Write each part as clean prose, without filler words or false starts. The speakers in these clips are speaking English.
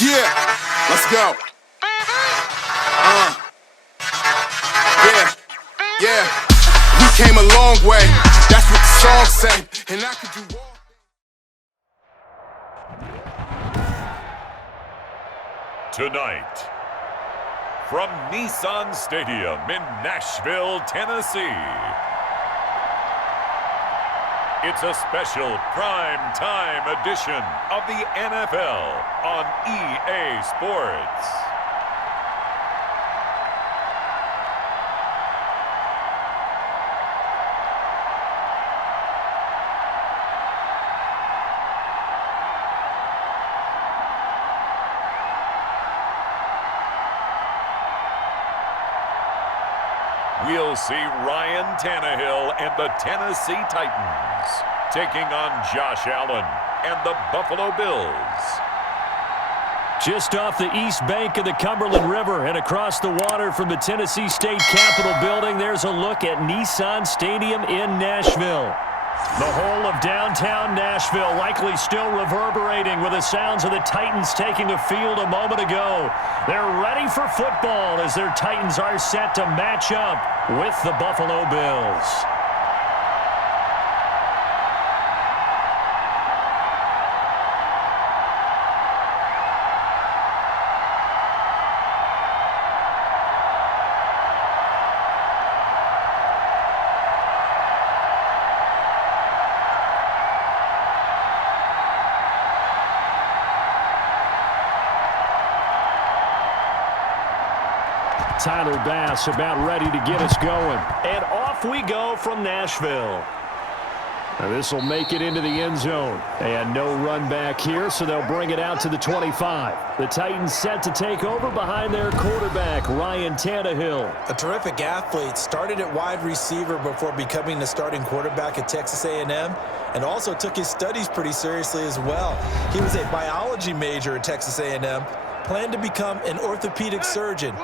Yeah, let's go. Yeah. We came a long way. That's what the song say. And I could do all. Tonight, from Nissan Stadium in Nashville, Tennessee, it's a special prime time edition of the NFL on EA Sports. We'll see Ryan Tannehill and the Tennessee Titans taking on Josh Allen and the Buffalo Bills. Just off the east bank of the Cumberland River and across the water from the Tennessee State Capitol building, there's a look at Nissan Stadium in Nashville. The whole of downtown Nashville likely still reverberating with the sounds of the Titans taking the field a moment ago. They're ready for football as their Titans are set to match up with the Buffalo Bills. Tyler Bass about ready to get us going. And off we go from Nashville. This will make it into the end zone. And no run back here, so they'll bring it out to the 25. The Titans set to take over behind their quarterback, Ryan Tannehill. A terrific athlete, started at wide receiver before becoming the starting quarterback at Texas A&M, and also took his studies pretty seriously as well. He was a biology major at Texas A&M, planned to become an orthopedic surgeon.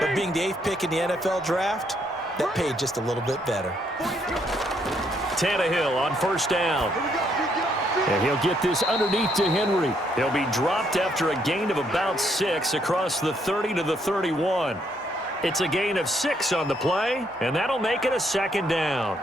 But being the 8th pick in the NFL draft, that paid just a little bit better. Tannehill on first down. And he'll get this underneath to Henry. He'll be dropped after a gain of about 6 across the 30 to the 31. It's a gain of 6 on the play, and that'll make it a second down.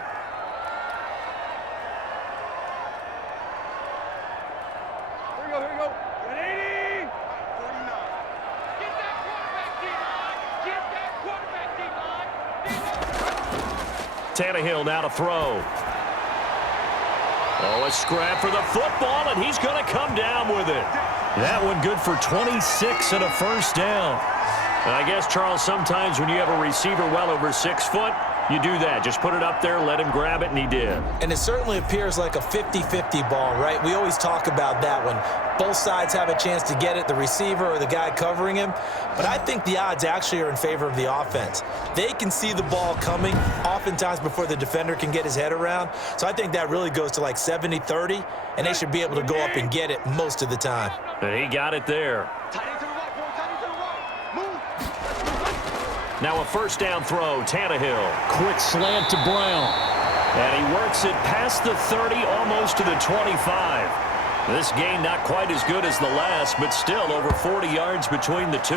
Tannehill now to throw. Oh, a scrap for the football, and he's going to come down with it. That one good for 26 and a first down. And I guess, Charles, sometimes when you have a receiver well over 6 foot, you do that. Just put it up there, let him grab it, and he did. And it certainly appears like a 50-50 ball, right? We always talk about that when both sides have a chance to get it, the receiver or the guy covering him. But I think the odds actually are in favor of the offense. They can see the ball coming oftentimes before the defender can get his head around. So I think that really goes to like 70-30, and they should be able to go up and get it most of the time. And he got it there. Now a first down throw, Tannehill. Quick slant to Brown. And he works it past the 30, almost to the 25. This gain not quite as good as the last, but still over 40 yards between the two.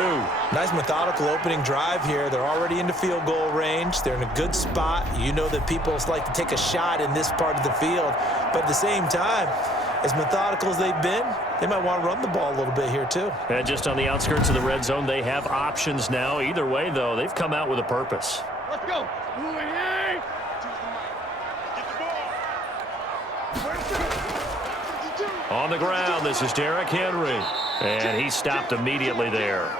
Nice methodical opening drive here. They're already into field goal range. They're in a good spot. You know that people like to take a shot in this part of the field. But at the same time, as methodical as they've been, they might want to run the ball a little bit here too. And just on the outskirts of the red zone, they have options now. Either way, though, they've come out with a purpose. Let's go. On the ground, this is Derrick Henry. And he stopped immediately there.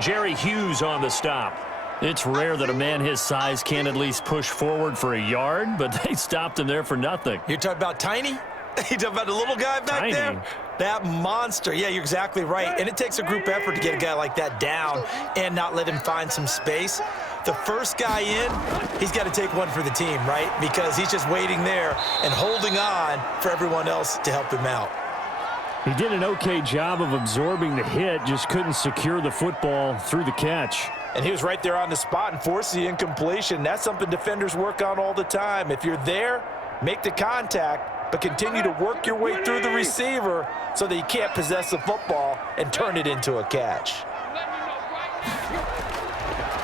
Jerry Hughes on the stop. It's rare that a man his size can at least push forward for a yard, but they stopped him there for nothing. You're talking about Tiny? You talking about the little guy back there? That monster. Yeah, you're exactly right. And it takes a group effort to get a guy like that down and not let him find some space. The first guy in, he's got to take one for the team, right? Because he's just waiting there and holding on for everyone else to help him out. He did an okay job of absorbing the hit, just couldn't secure the football through the catch. And he was right there on the spot and forced the incompletion. That's something defenders work on all the time. If you're there, make the contact. but continue to work your way through the receiver so that you can't possess the football and turn it into a catch.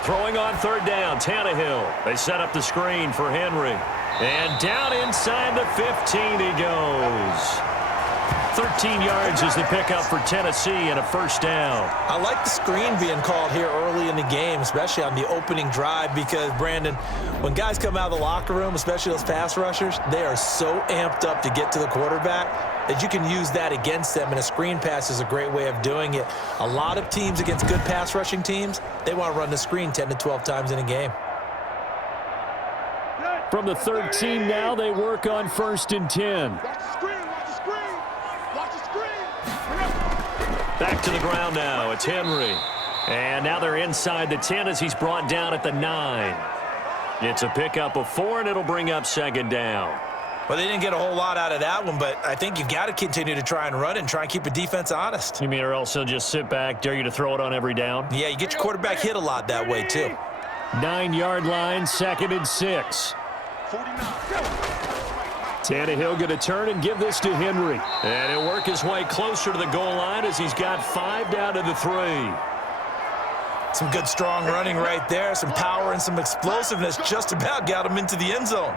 Throwing on third down, Tannehill. They set up the screen for Henry. And down inside the 15 he goes. 13 yards is the pickup for Tennessee and a first down. I like the screen being called here early in the game, especially on the opening drive, because, Brandon, when guys come out of the locker room, especially those pass rushers, they are so amped up to get to the quarterback that you can use that against them, and a screen pass is a great way of doing it. A lot of teams against good pass rushing teams, they want to run the screen 10 to 12 times in a game. From the 13 now, they work on 1st and 10. Back to the ground now. It's Henry. And now they're inside the 10 as he's brought down at the 9. It's a pickup of 4, and it'll bring up 2nd down. Well, they didn't get a whole lot out of that one, but I think you've got to continue to try and run and try and keep the defense honest. You mean or else they'll just sit back, dare you to throw it on every down? Yeah, you get your quarterback hit a lot that way, too. 9-yard line, 2nd and 6. Tannehill going to turn and give this to Henry. And he'll work his way closer to the goal line as he's got 5 down to the 3. Some good, strong running right there. Some power and some explosiveness just about got him into the end zone.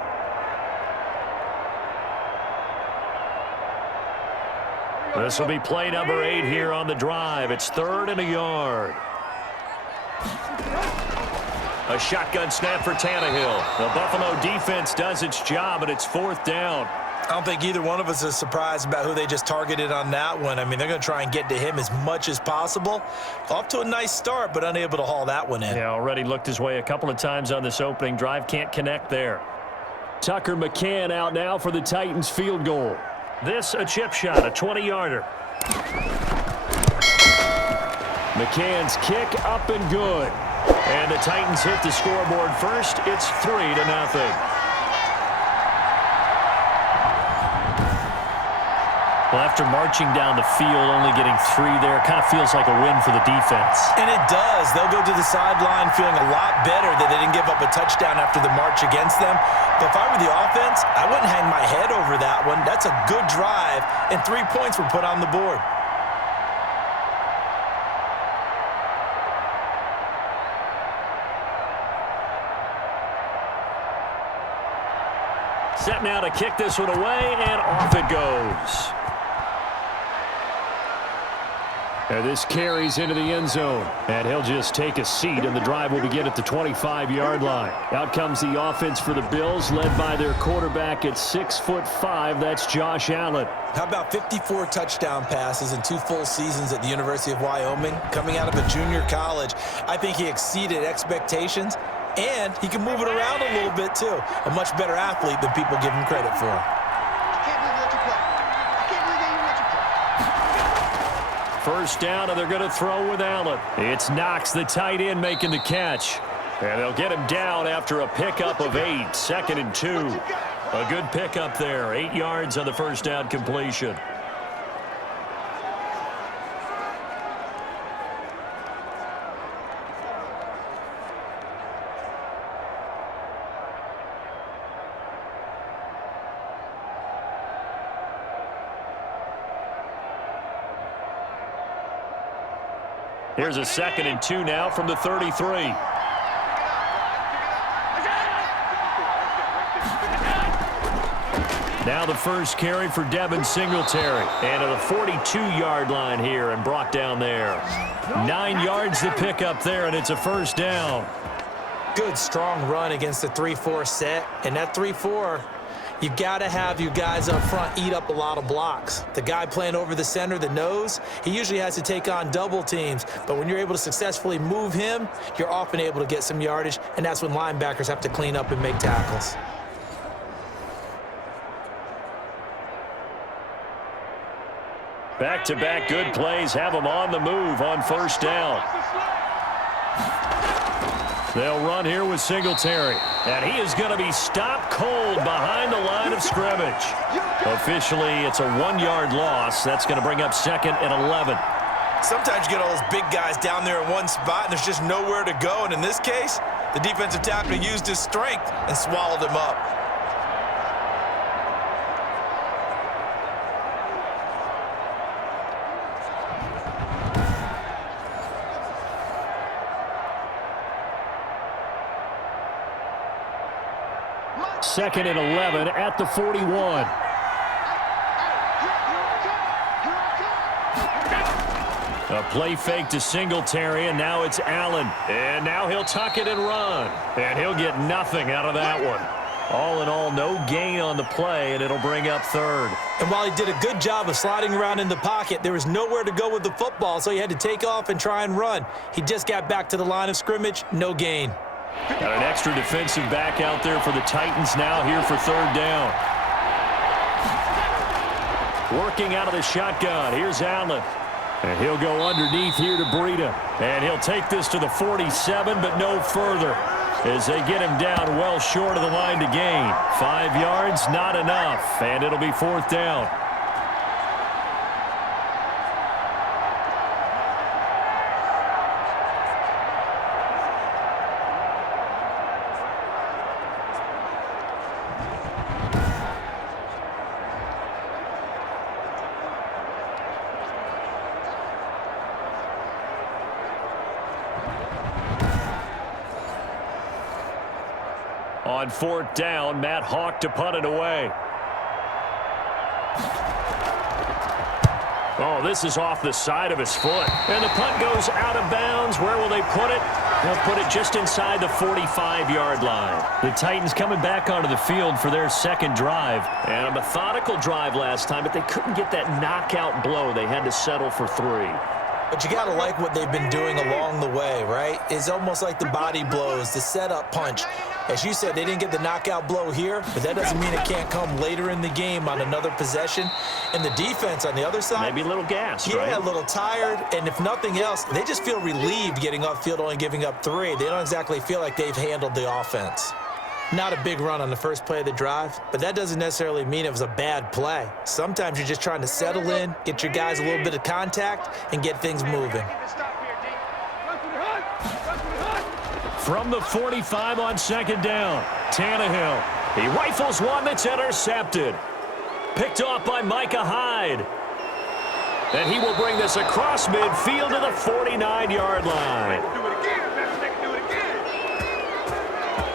This will be play number 8 here on the drive. It's 3rd and a yard. A shotgun snap for Tannehill. The Buffalo defense does its job, and it's 4th down. I don't think either one of us is surprised about who they just targeted on that one. I mean, they're going to try and get to him as much as possible. Off to a nice start, but unable to haul that one in. Yeah, already looked his way a couple of times on this opening drive. Can't connect there. Tucker McCann out now for the Titans field goal. This a chip shot, a 20-yarder. McCann's kick up and good. And the Titans hit the scoreboard first. It's 3-0. Well, after marching down the field, only getting 3 there, kind of feels like a win for the defense. And it does. They'll go to the sideline feeling a lot better that they didn't give up a touchdown after the march against them. But if I were the offense, I wouldn't hang my head over that one. That's a good drive, and 3 points were put on the board. Set now to kick this one away, and off it goes. And this carries into the end zone. And he'll just take a seat, and the drive will begin at the 25-yard line. Out comes the offense for the Bills, led by their quarterback at 6'5". That's Josh Allen. How about 54 touchdown passes in 2 full seasons at the University of Wyoming? Coming out of a junior college, I think he exceeded expectations. And he can move it around a little bit, too. A much better athlete than people give him credit for. First down, and they're going to throw with Allen. It's Knox, the tight end, making the catch. And they'll get him down after a pickup of 8. 2nd and 2. A good pickup there. 8 yards on the first down completion. Here's a 2nd and 2 now from the 33. Now the first carry for Devin Singletary. And to the 42-yard line here and brought down there. 9 yards to pick up there, and it's a first down. Good, strong run against the 3-4 set. And that 3-4, you've got to have your guys up front eat up a lot of blocks. The guy playing over the center, the nose, he usually has to take on double teams. But when you're able to successfully move him, you're often able to get some yardage, and that's when linebackers have to clean up and make tackles. Back-to-back good plays have them on the move on first down. They'll run here with Singletary. And he is going to be stopped cold behind the line of scrimmage. Officially, it's a 1-yard loss. That's going to bring up 2nd and 11. Sometimes you get all those big guys down there in one spot, and there's just nowhere to go. And in this case, the defensive tackle used his strength and swallowed him up. 2nd and 11 at the 41. A play fake to Singletary, and now it's Allen. And now he'll tuck it and run. And he'll get nothing out of that one. All in all, no gain on the play, and it'll bring up 3rd. And while he did a good job of sliding around in the pocket, there was nowhere to go with the football, so he had to take off and try and run. He just got back to the line of scrimmage, no gain. Got an extra defensive back out there for the Titans now here for 3rd down. Working out of the shotgun, here's Allen. And he'll go underneath here to Breida. And he'll take this to the 47, but no further, as they get him down well short of the line to gain. 5 yards, not enough, and it'll be 4th down. On 4th down, Matt Hawk to punt it away. Oh, this is off the side of his foot. And the punt goes out of bounds. Where will they put it? They'll put it just inside the 45-yard line. The Titans coming back onto the field for their 2nd drive. And a methodical drive last time, but they couldn't get that knockout blow. They had to settle for 3. But you got to like what they've been doing along the way, right? It's almost like the body blows, the setup punch. As you said, they didn't get the knockout blow here, but that doesn't mean it can't come later in the game on another possession. And the defense on the other side, maybe a little gassed, right? Yeah, a little tired. And if nothing else, they just feel relieved getting upfield, only giving up 3. They don't exactly feel like they've handled the offense. Not a big run on the first play of the drive, but that doesn't necessarily mean it was a bad play. Sometimes you're just trying to settle in, get your guys a little bit of contact, and get things moving. From the 45 on 2nd down, Tannehill. He rifles one that's intercepted. Picked off by Micah Hyde. And he will bring this across midfield to the 49-yard line.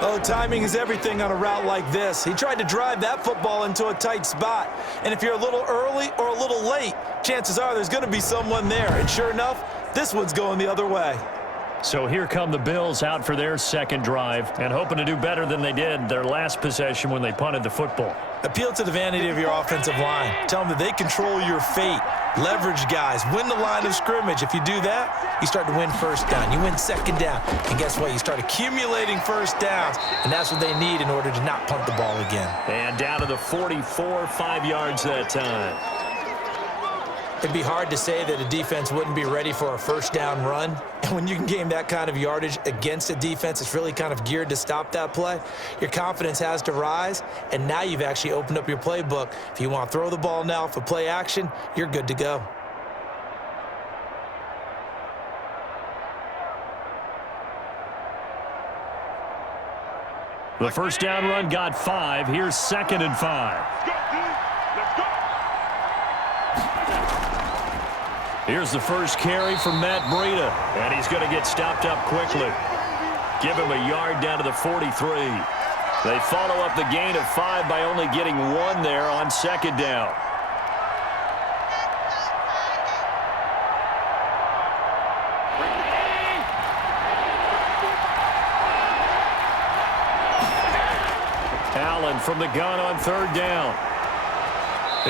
Oh, timing is everything on a route like this. He tried to drive that football into a tight spot. And if you're a little early or a little late, chances are there's going to be someone there. And sure enough, this one's going the other way. So here come the Bills out for their 2nd drive and hoping to do better than they did their last possession when they punted the football. Appeal to the vanity of your offensive line. Tell them that they control your fate. Leverage guys. Win the line of scrimmage. If you do that, you start to win 1st down. You win 2nd down. And guess what? You start accumulating 1st downs. And that's what they need in order to not punt the ball again. And down to the 44, 5 yards that time. It'd be hard to say that a defense wouldn't be ready for a 1st down run. And when you can gain that kind of yardage against a defense, it's really kind of geared to stop that play. Your confidence has to rise, and now you've actually opened up your playbook. If you want to throw the ball now for play action, you're good to go. The 1st down run got 5. Here's 2nd and 5. Here's the first carry from Matt Breida, and he's going to get stopped up quickly. Give him a yard down to the 43. They follow up the gain of 5 by only getting 1 there on 2nd down. Allen from the gun on 3rd down.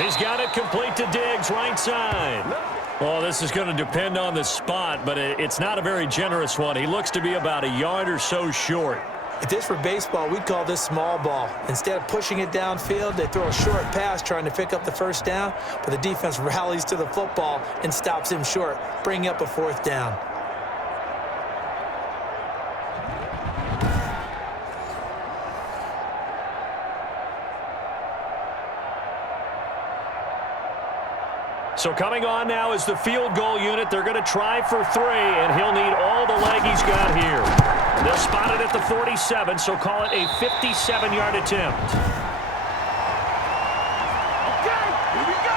He's got it complete to Diggs, right side. Well, this is going to depend on the spot, but it's not a very generous one. He looks to be about a yard or so short. If this were baseball, we'd call this small ball. Instead of pushing it downfield, they throw a short pass trying to pick up the 1st down, but the defense rallies to the football and stops him short, bringing up a 4th down. So coming on now is the field goal unit. They're going to try for 3, and he'll need all the leg he's got here. They'll spot it at the 47, so call it a 57-yard attempt. Okay, here we go.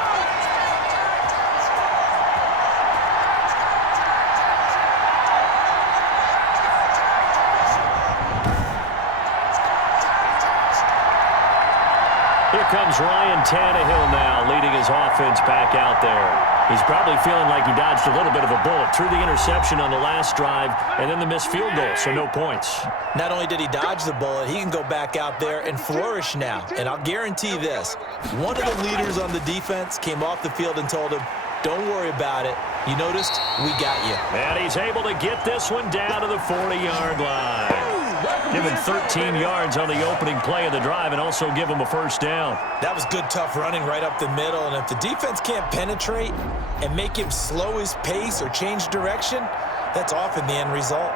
comes Ryan Tannehill now, leading his offense back out there. He's probably feeling like he dodged a little bit of a bullet. Threw the interception on the last drive, and then the missed field goal, so no points. Not only did he dodge the bullet, he can go back out there and flourish now. And I'll guarantee this, one of the leaders on the defense came off the field and told him, don't worry about it. You noticed? We got you. And he's able to get this one down to the 40-yard line. Give him 13 yards on the opening play of the drive and also give him a first down. That was good, tough running right up the middle. And if the defense can't penetrate and make him slow his pace or change direction, that's often the end result.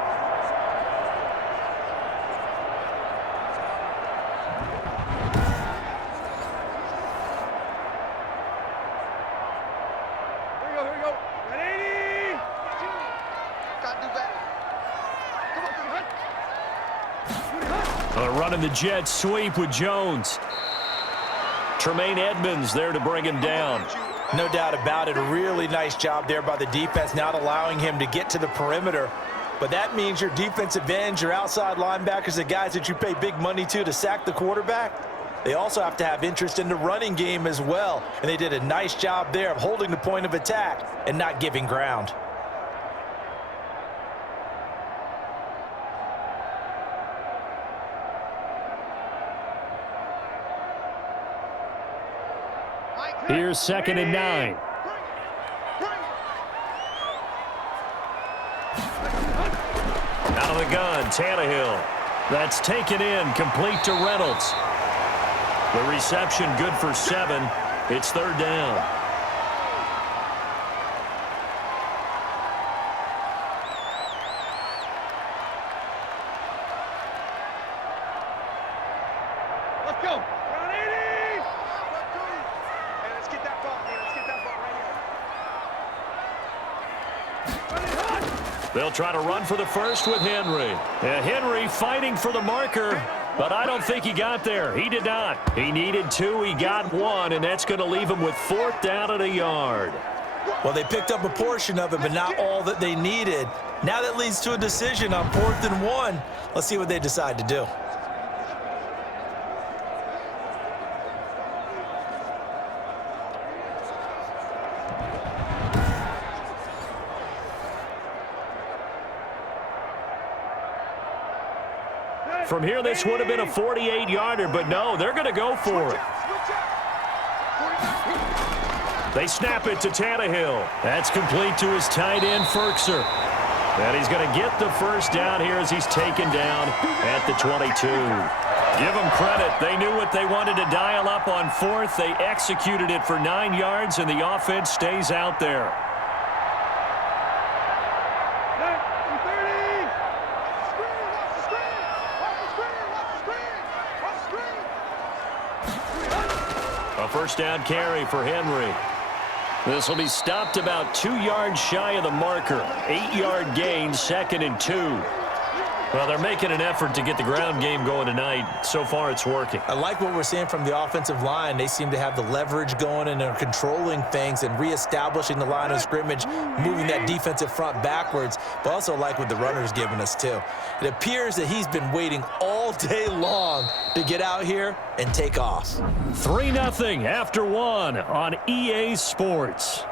Here we go. 180. Gotta do better. Come on, Running the jet sweep with Jones. Tremaine Edmonds there to bring him down. No doubt about it. A really nice job there by the defense, not allowing him to get to the perimeter. But that means your defensive ends, your outside linebackers, the guys that you pay big money to sack the quarterback, they also have to have interest in the running game as well. And they did a nice job there of holding the point of attack and not giving ground. Here's 2nd and 9. Out of the gun, Tannehill. That's taken in, complete to Reynolds. The reception good for 7. It's 3rd down. Let's go. 180. Hey, let's get that ball, man. Let's get that ball right here. They'll try to run for the first with Henry. Henry fighting for the marker, but I don't think he got there. He did not. He needed 2. He got 1, and that's going to leave him with 4th down at a yard. Well, they picked up a portion of it, but not all that they needed. Now that leads to a decision on 4th and 1. Let's see what they decide to do. From here, this would have been a 48-yarder, but no, they're going to go for it. They snap it to Tannehill. That's complete to his tight end, Ferkser. And he's going to get the first down here as he's taken down at the 22. Give them credit. They knew what they wanted to dial up on 4th. They executed it for 9 yards, and the offense stays out there. A first down carry for Henry. This will be stopped about 2 yards shy of the marker. 8-yard gain, 2nd and 2. Well, they're making an effort to get the ground game going tonight. So far, it's working. I like what we're seeing from the offensive line. They seem to have the leverage going and are controlling things and reestablishing the line of scrimmage, moving that defensive front backwards, but also like what the runner's giving us, too. It appears that he's been waiting all day long to get out here and take off. 3-0 after 1 on EA Sports.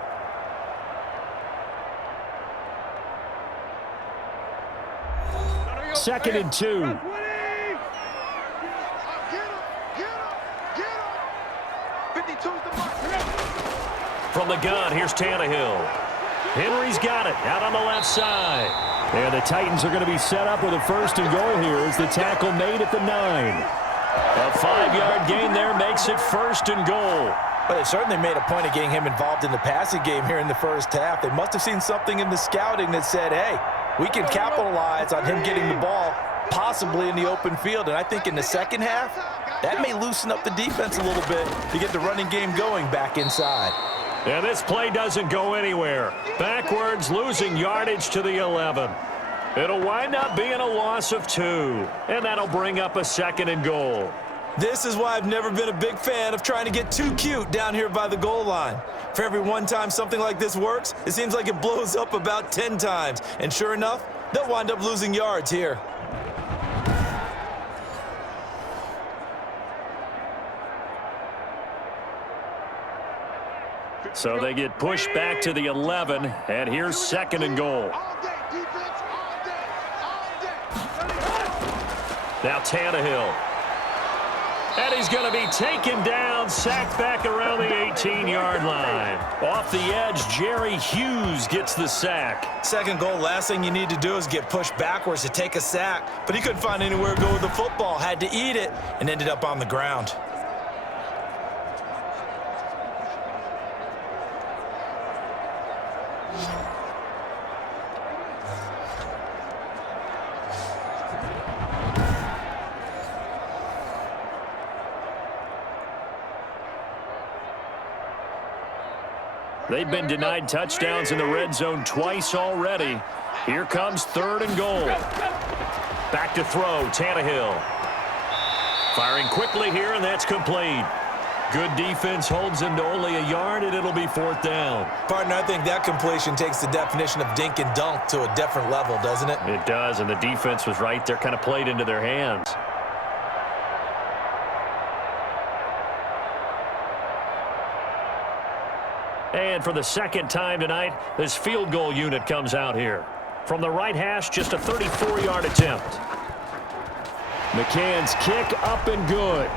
Second and 2. From the gun, here's Tannehill. Henry's got it out on the left side. And the Titans are going to be set up with a 1st and goal here as the tackle made at the 9. A 5-yard gain there makes it 1st and goal. But they certainly made a point of getting him involved in the passing game here in the first half. They must have seen something in the scouting that said, hey, we can capitalize on him getting the ball possibly in the open field. And I think in the second half, that may loosen up the defense a little bit to get the running game going back inside. And this play doesn't go anywhere. Backwards, losing yardage to the 11. It'll wind up being a loss of 2. And that'll bring up a 2nd and goal. This is why I've never been a big fan of trying to get too cute down here by the goal line. For every one time something like this works, it seems like it blows up about 10 times. And sure enough, they'll wind up losing yards here. So they get pushed back to the 11, and here's 2nd and goal. Now Tannehill. And he's going to be taken down, sacked back around the 18-yard line. Off the edge, Jerry Hughes gets the sack. 2nd goal, last thing you need to do is get pushed backwards to take a sack. But he couldn't find anywhere to go with the football, had to eat it, and ended up on the ground. They've been denied touchdowns in the red zone twice already. Here comes 3rd and goal. Back to throw, Tannehill. Firing quickly here, and that's complete. Good defense holds him to only a yard, and it'll be 4th down. Partner, I think that completion takes the definition of dink and dunk to a different level, doesn't it? It does, and the defense was right there, kind of played into their hands. And for the 2nd time tonight, this field goal unit comes out here. From the right hash, just a 34-yard attempt. McCann's kick up and good.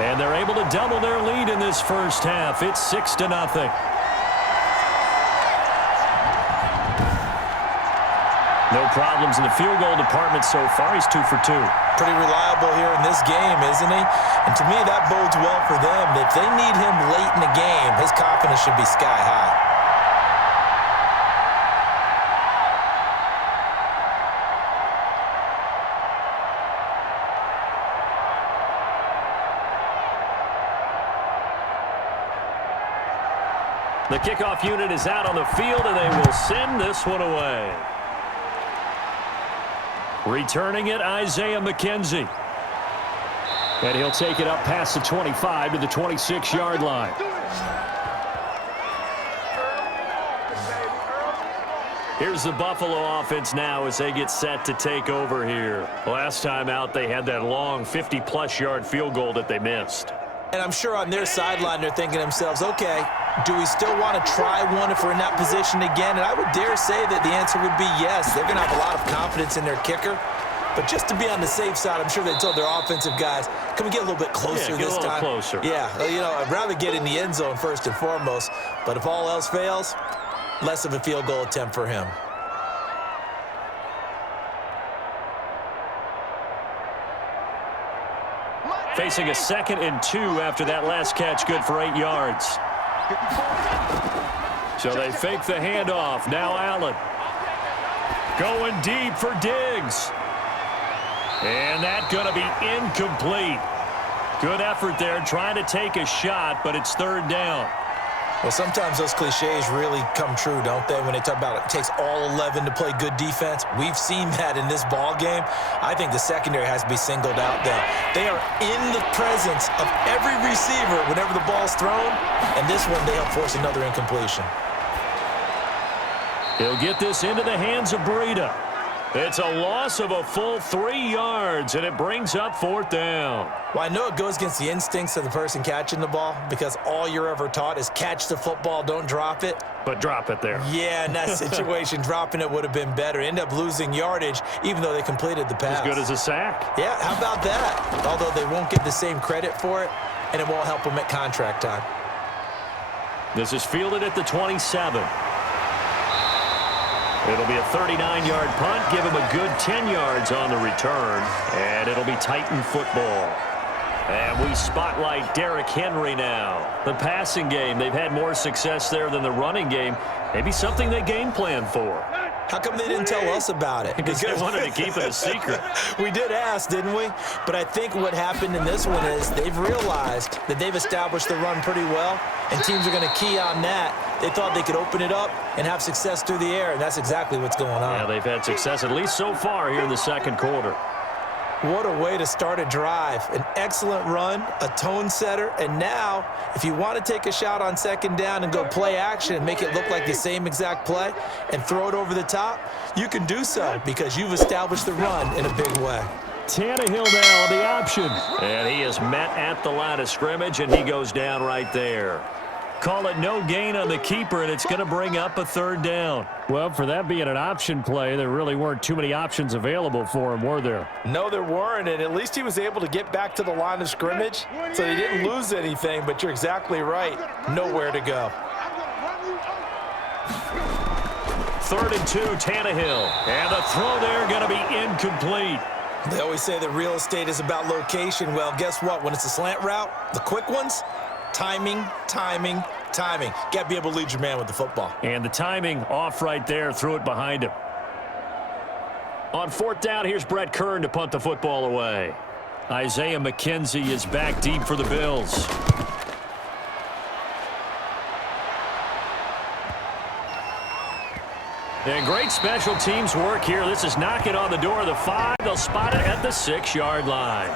And they're able to double their lead in this first half. It's 6-0. No problems in the field goal department so far. He's 2 for 2. Pretty reliable here in this game, isn't he? And to me, that bodes well for them. If they need him late in the game, his confidence should be sky high. The kickoff unit is out on the field, and they will send this one away. Returning it, Isaiah McKenzie. And he'll take it up past the 25 to the 26-yard line. Here's the Buffalo offense now as they get set to take over here. Last time out, they had that long 50-plus yard field goal that they missed. And I'm sure on their sideline, they're thinking to themselves, okay, do we still want to try one if we're in that position again? And I would dare say that the answer would be yes. They're going to have a lot of confidence in their kicker. But just to be on the safe side, I'm sure they told their offensive guys, can we get a little bit closer this time? Closer. Yeah, you know, I'd rather get in the end zone first and foremost. But if all else fails, less of a field goal attempt for him. Facing a 2nd and 2 after that last catch, good for 8 yards. So they fake the handoff. Now Allen. Going deep for Diggs. And that's going to be incomplete. Good effort there, trying to take a shot, but it's 3rd down. Well, sometimes those cliches really come true, don't they? When they talk about it takes all 11 to play good defense. We've seen that in this ball game. I think the secondary has to be singled out, though. They are in the presence of every receiver whenever the ball's thrown, and this one they help force another incompletion. He'll get this into the hands of Breida. It's a loss of a full 3 yards, and it brings up 4th down. Well, I know it goes against the instincts of the person catching the ball because all you're ever taught is catch the football, don't drop it. But drop it there. Yeah, in that situation, dropping it would have been better. End up losing yardage, even though they completed the pass. As good as a sack. Yeah, how about that? Although they won't get the same credit for it, and it won't help them at contract time. This is fielded at the 27. It'll be a 39-yard punt, give him a good 10 yards on the return, and it'll be Titan football. And we spotlight Derrick Henry now. The passing game, they've had more success there than the running game. Maybe something they game plan for. How come they didn't tell us about it? Because they wanted to keep it a secret. We did ask, didn't we? But I think what happened in this one is they've realized that they've established the run pretty well, and teams are going to key on that. They thought they could open it up and have success through the air, and that's exactly what's going on. Yeah, they've had success, at least so far, here in the 2nd quarter. What a way to start a drive. An excellent run, a tone setter, and now if you want to take a shot on 2nd down and go play action and make it look like the same exact play and throw it over the top, you can do so because you've established the run in a big way. Tannehill now on the option. And he is met at the line of scrimmage, and he goes down right there. Call it no gain on the keeper, and it's going to bring up a third down. Well, for that being an option play, there really weren't too many options available for him, were there? No, there weren't, and at least he was able to get back to the line of scrimmage, so he didn't lose anything, but you're exactly right. Nowhere to go. 3rd and 2, Tannehill. And the throw there going to be incomplete. They always say that real estate is about location. Well, guess what? When it's a slant route, the quick ones, timing, timing, timing. Got to be able to lead your man with the football. And the timing off right there, threw it behind him. On 4th down, here's Brett Kern to punt the football away. Isaiah McKenzie is back deep for the Bills. And great special teams work here. This is knocking on the door of the 5. They'll spot it at the 6-yard line.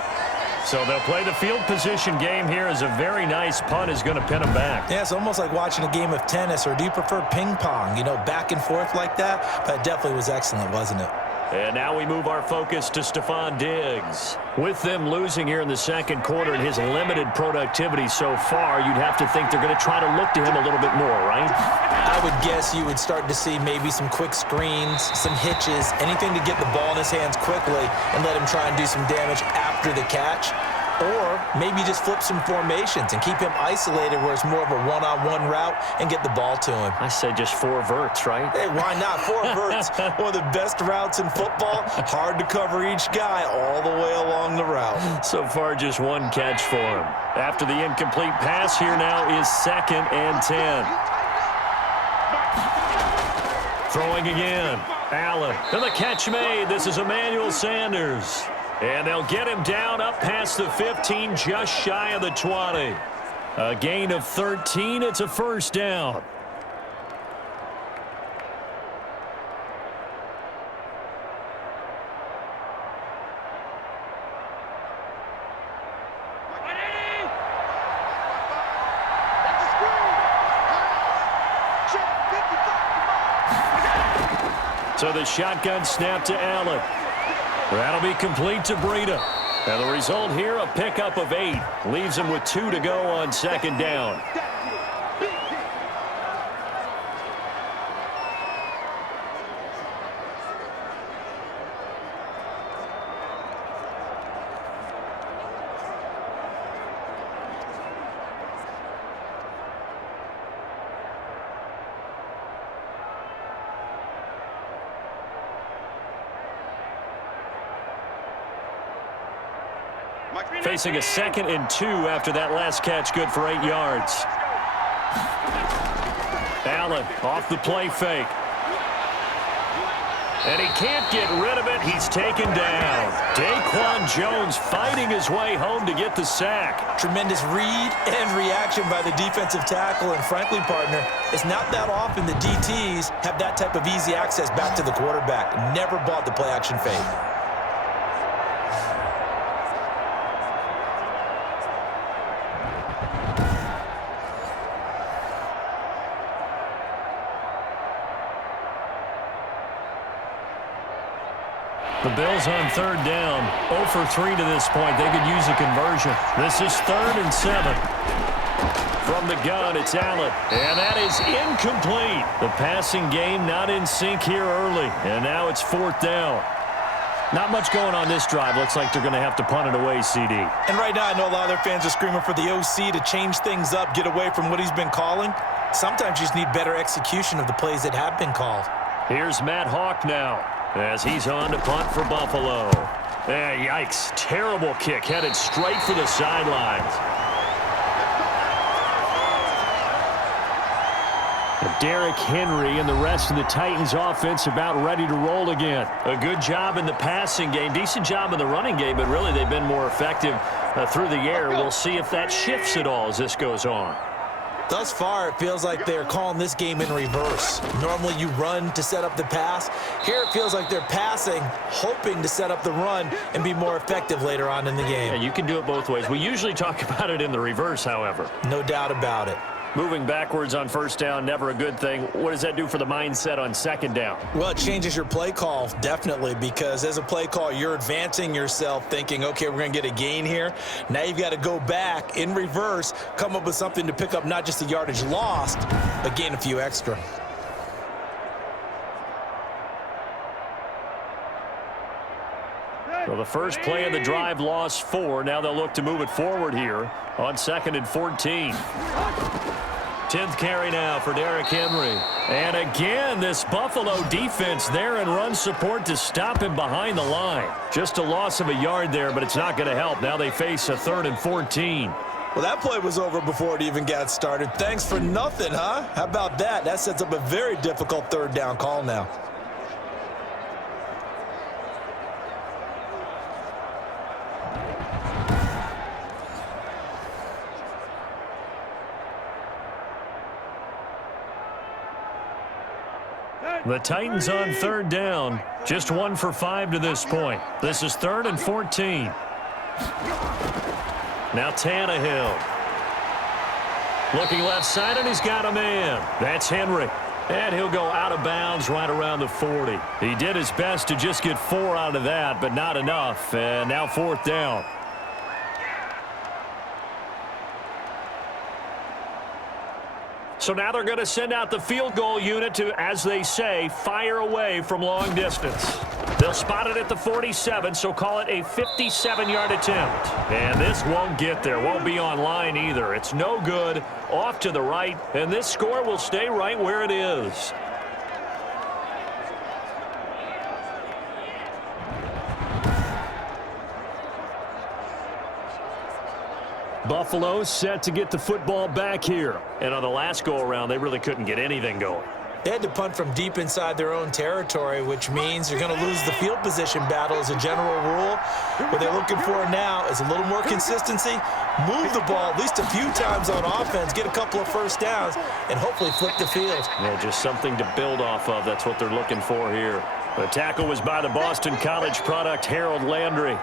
So they'll play the field position game here as a very nice punt is going to pin them back. Yeah, it's almost like watching a game of tennis, or do you prefer ping pong? You know, back and forth like that? But it definitely was excellent, wasn't it? And now we move our focus to Stephon Diggs. With them losing here in the 2nd quarter and his limited productivity so far, you'd have to think they're going to try to look to him a little bit more, right? I would guess you would start to see maybe some quick screens, some hitches, anything to get the ball in his hands quickly and let him try and do some damage after the catch. Or maybe just flip some formations and keep him isolated where it's more of a one-on-one route and get the ball to him. I say just 4 verts, right? Hey, why not? 4 verts, one of the best routes in football. Hard to cover each guy all the way along the route. So far, just 1 catch for him. After the incomplete pass, here now is 2nd and 10. Throwing again. Allen. And the catch made. This is Emmanuel Sanders. And they'll get him down up past the 15, just shy of the 20. A gain of 13. It's a 1st down. So the shotgun snap to Allen. That'll be complete to Breida. And the result here, a pickup of 8. Leaves him with 2 to go on 2nd down. Facing a 2nd and 2 after that last catch, good for 8 yards. Allen off the play fake. And he can't get rid of it. He's taken down. Daquan Jones fighting his way home to get the sack. Tremendous read and reaction by the defensive tackle. And frankly, partner, it's not that often the DTs have that type of easy access back to the quarterback. Never bought the play action fake. The Bills on 3rd down. 0 for 3 to this point. They could use a conversion. This is 3rd and 7. From the gun, it's Allen. And that is incomplete. The passing game not in sync here early. And now it's 4th down. Not much going on this drive. Looks like they're going to have to punt it away, CD. And right now, I know a lot of their fans are screaming for the OC to change things up, get away from what he's been calling. Sometimes you just need better execution of the plays that have been called. Here's Matt Hawk now, as he's on to punt for Buffalo. Yikes. Terrible kick headed straight for the sidelines. Derrick Henry and the rest of the Titans offense about ready to roll again. A good job in the passing game, decent job in the running game, but really they've been more effective through the air. We'll see if that shifts at all as this goes on. Thus far, it feels like they're calling this game in reverse. Normally, you run to set up the pass. Here, it feels like they're passing, hoping to set up the run and be more effective later on in the game. Yeah, you can do it both ways. We usually talk about it in the reverse, however. No doubt about it. Moving backwards on first down, never a good thing. What does that do for the mindset on second down? Well, it changes your play call, definitely, because as a play call, you're advancing yourself thinking, okay, we're going to get a gain here. Now you've got to go back in reverse, come up with something to pick up not just the yardage lost, but gain a few extra. So the first play of the drive lost 4. Now they'll look to move it forward here on 2nd and 14. 10th carry now for Derrick Henry. And again, this Buffalo defense there in run support to stop him behind the line. Just a loss of a yard there, but it's not going to help. Now they face a 3rd and 14. Well, that play was over before it even got started. Thanks for nothing, huh? How about that? That sets up a very difficult 3rd down call now. The Titans on 3rd down. Just 1 for 5 to this point. This is 3rd and 14. Now Tannehill. Looking left side, and he's got a man. That's Henry. And he'll go out of bounds right around the 40. He did his best to just get 4 out of that, but not enough. And now 4th down. So now they're going to send out the field goal unit to, as they say, fire away from long distance. They'll spot it at the 47, so call it a 57-yard attempt. And this won't get there, won't be on line either. It's no good, off to the right, and this score will stay right where it is. Buffalo set to get the football back here. And on the last go-around, they really couldn't get anything going. They had to punt from deep inside their own territory, which means you're going to lose the field position battle as a general rule. What they're looking for now is a little more consistency, move the ball at least a few times on offense, get a couple of first downs, and hopefully flip the field. Yeah, just something to build off of. That's what they're looking for here. The tackle was by the Boston College product, Harold Landry.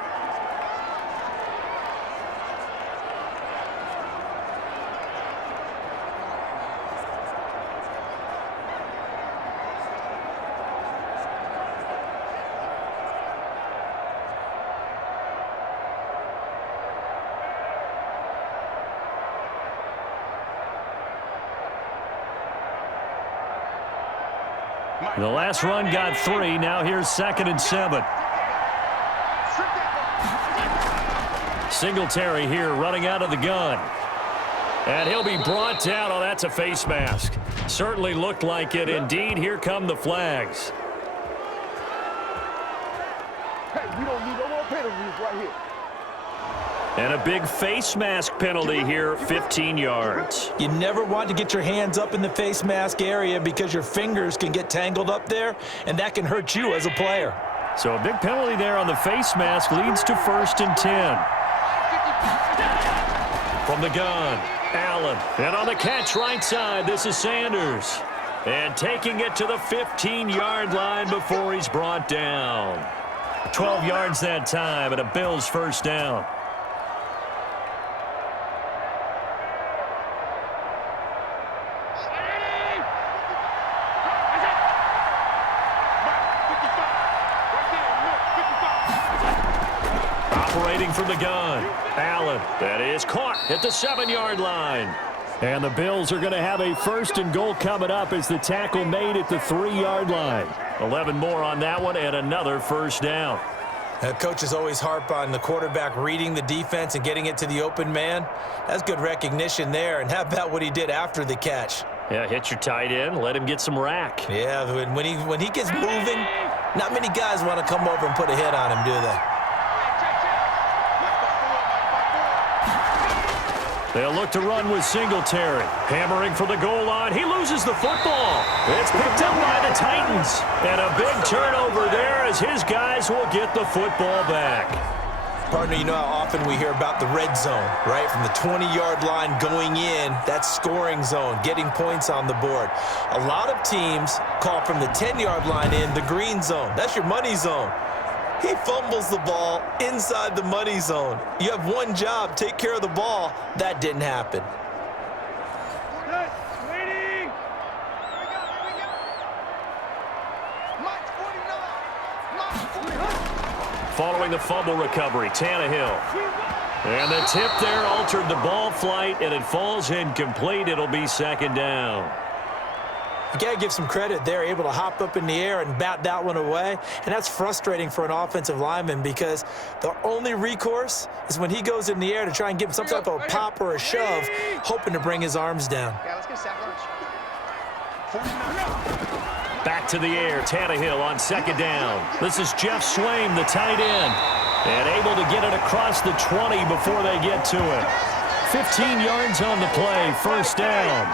The last run got 3. Now here's 2nd and 7. Singletary here running out of the gun. And he'll be brought down. Oh, that's a face mask. Certainly looked like it. Indeed, here come the flags. Hey, we don't need no more penalties right here. And a big face mask penalty here, 15 yards. You never want to get your hands up in the face mask area because your fingers can get tangled up there, and that can hurt you as a player. So a big penalty there on the face mask leads to 1st and 10. From the gun, Allen. And on the catch right side, this is Sanders. And taking it to the 15-yard line before he's brought down. 12 yards that time, and a Bills 1st down. Operating from the gun, Allen. That is caught at the 7-yard line. And the Bills are going to have a 1st and goal coming up as the tackle made at the 3-yard line. 11 more on that one and another 1st down. Coaches always harp on the quarterback reading the defense and getting it to the open man. That's good recognition there. And how about what he did after the catch? Yeah, hit your tight end, let him get some rack. Yeah, when he gets moving, not many guys want to come over and put a hit on him, do they? They'll look to run with Singletary. Hammering for the goal line. He loses the football. It's picked up by the Titans. And a big turnover there as his guys will get the football back. Partner, you know how often we hear about the red zone, right? From the 20-yard line going in, that's scoring zone, getting points on the board. A lot of teams call from the 10-yard line in the green zone. That's your money zone. He fumbles the ball inside the money zone. You have one job, take care of the ball. That didn't happen. following the fumble recovery. Tannehill. And the tip there altered the ball flight, and it falls incomplete. It'll be second down. You got to give some credit. They're able to hop up in the air and bat that one away, and that's frustrating for an offensive lineman because the only recourse is when he goes in the air to try and give him some type of a pop or a shove, hoping to bring his arms down. Yeah, let's get a sack lunch. Back to the air, Tannehill on second down. This is Jeff Swaim, the tight end, and able to get it across the 20 before they get to it. 15 yards on the play, first down.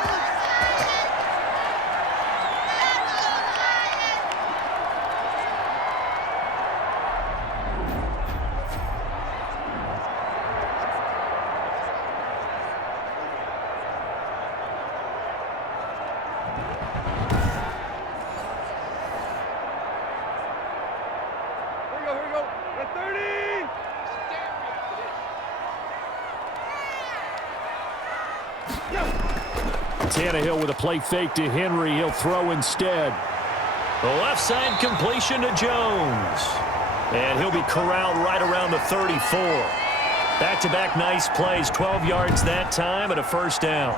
Tannehill with a play fake to Henry. He'll throw instead. The left side completion to Jones. And he'll be corralled right around the 34. Back-to-back nice plays. 12 yards that time and a first down.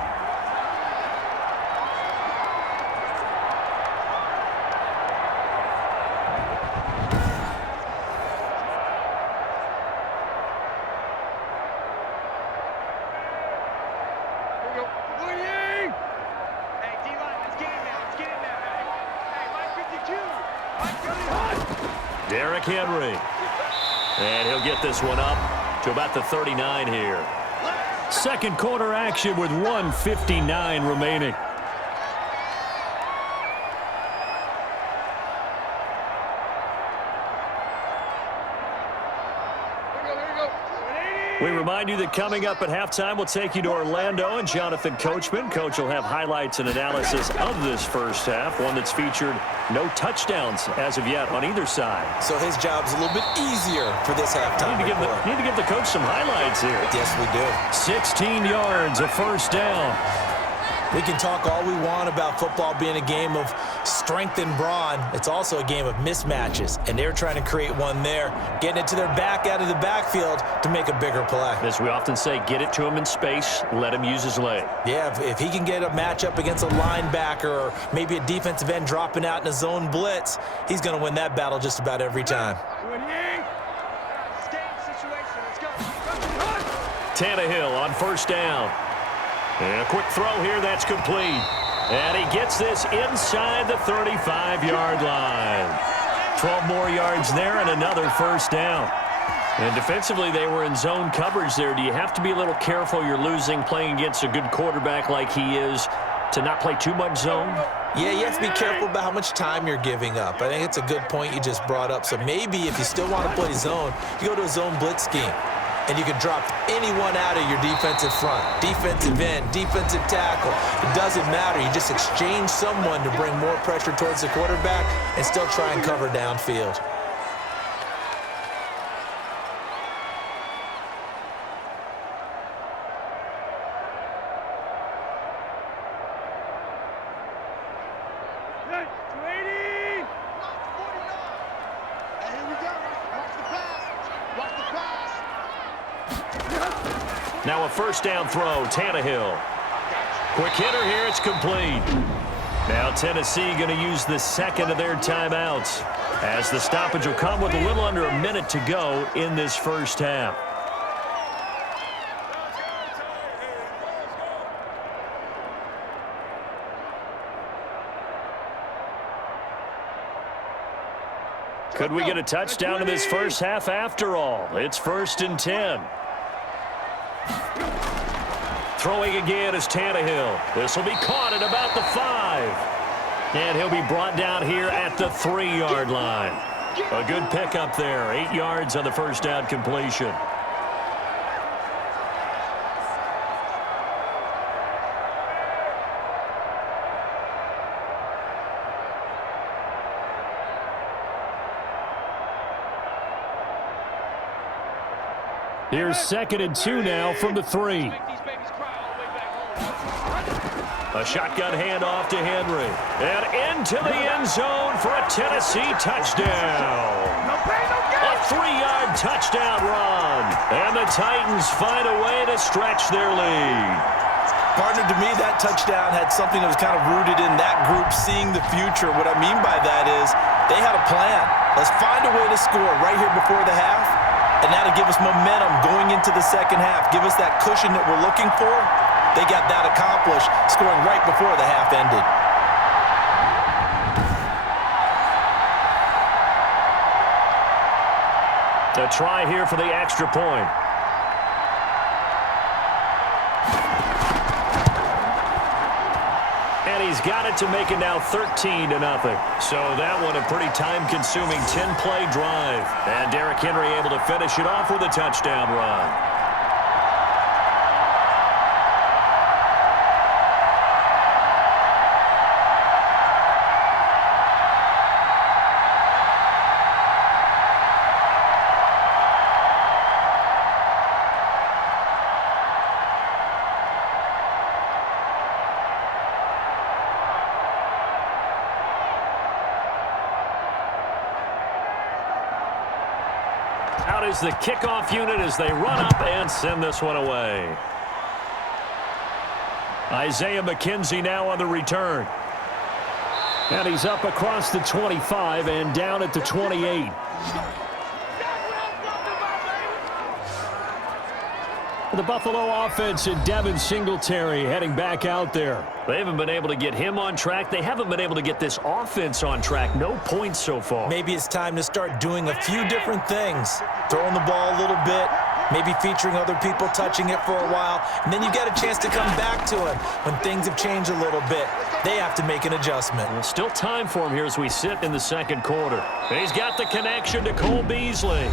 Henry. And he'll get this one up to about the 39 here. Second quarter action with 1:59 remaining. We remind you that coming up at halftime, we'll take you to Orlando and Jonathan Coachman. Coach will have highlights and analysis of this first half, one that's featured no touchdowns as of yet on either side. So his job's a little bit easier for this halftime. Need to give the coach some highlights here. Yes, we do. 16 yards, a first down. We can talk all we want about football being a game of strength and brawn. It's also a game of mismatches, and they're trying to create one there, getting it to their back out of the backfield to make a bigger play. As we often say, get it to him in space, let him use his leg. Yeah, if he can get a matchup against a linebacker or maybe a defensive end dropping out in a zone blitz, he's going to win that battle just about every time. Tannehill on first down. And a quick throw here, that's complete. And he gets this inside the 35-yard line. 12 more yards there and another first down. And defensively, they were in zone coverage there. Do you have to be a little careful? You're losing playing against a good quarterback like he is to not play too much zone? Yeah, you have to be careful about how much time you're giving up. I think it's a good point you just brought up. So maybe if you still want to play zone, you go to a zone blitz scheme. And you can drop anyone out of your defensive front, defensive end, defensive tackle. It doesn't matter. You just exchange someone to bring more pressure towards the quarterback and still try and cover downfield. Now a first down throw, Tannehill. Quick hitter here, it's complete. Now Tennessee going to use the second of their timeouts as the stoppage will come with a little under a minute to go in this first half. Could we get a touchdown in this first half after all? It's 1st and 10. Throwing again is Tannehill. This will be caught at about the 5. And he'll be brought down here at the 3-yard line. A good pickup there. 8 yards on the first down completion. Here's 2nd and 2 now from the 3. A shotgun handoff to Henry. And into the end zone for a Tennessee touchdown. A 3-yard touchdown run. And the Titans find a way to stretch their lead. Partner, to me, that touchdown had something that was kind of rooted in that group seeing the future. What I mean by that is they had a plan. Let's find a way to score right here before the half, and that'll give us momentum going into the second half, give us that cushion that we're looking for. They got that accomplished, scoring right before the half ended. A try here for the extra point. And he's got it to make it now 13-0. So that one a pretty time-consuming 10-play drive. And Derrick Henry able to finish it off with a touchdown run. Out is the kickoff unit as they run up and send this one away. Isaiah McKenzie now on the return. And he's up across the 25 and down at the 28. The Buffalo offense and Devin Singletary heading back out there. They haven't been able to get him on track. They haven't been able to get this offense on track. No points so far. Maybe it's time to start doing a few different things. Throwing the ball a little bit, maybe featuring other people touching it for a while, and then you get a chance to come back to it when things have changed a little bit. They have to make an adjustment. Well, still time for him here as we sit in the second quarter. He's got the connection to Cole Beasley.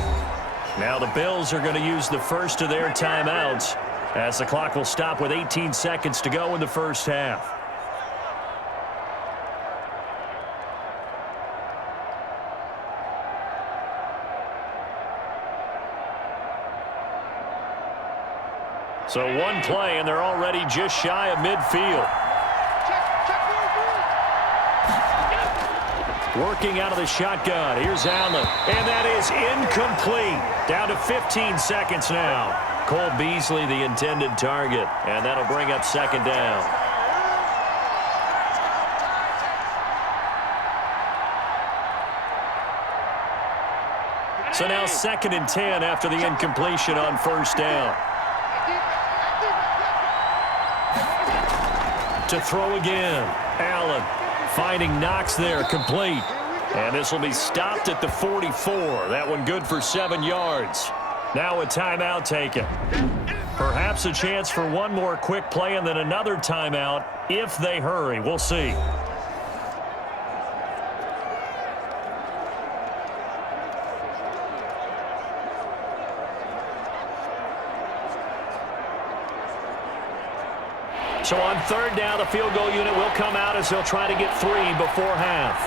Now the Bills are going to use the first of their timeouts as the clock will stop with 18 seconds to go in the first half. So one play, and they're already just shy of midfield. Working out of the shotgun. Here's Allen. And that is incomplete. Down to 15 seconds now. Cole Beasley, the intended target. And that'll bring up second down. So now 2nd and 10 after the incompletion on first down. To throw again. Allen. Finding Knox there, complete. And this will be stopped at the 44. That one good for 7 yards. Now a timeout taken. Perhaps a chance for one more quick play and then another timeout if they hurry. We'll see. So on third down, the field goal unit will come out as they'll try to get 3 before half.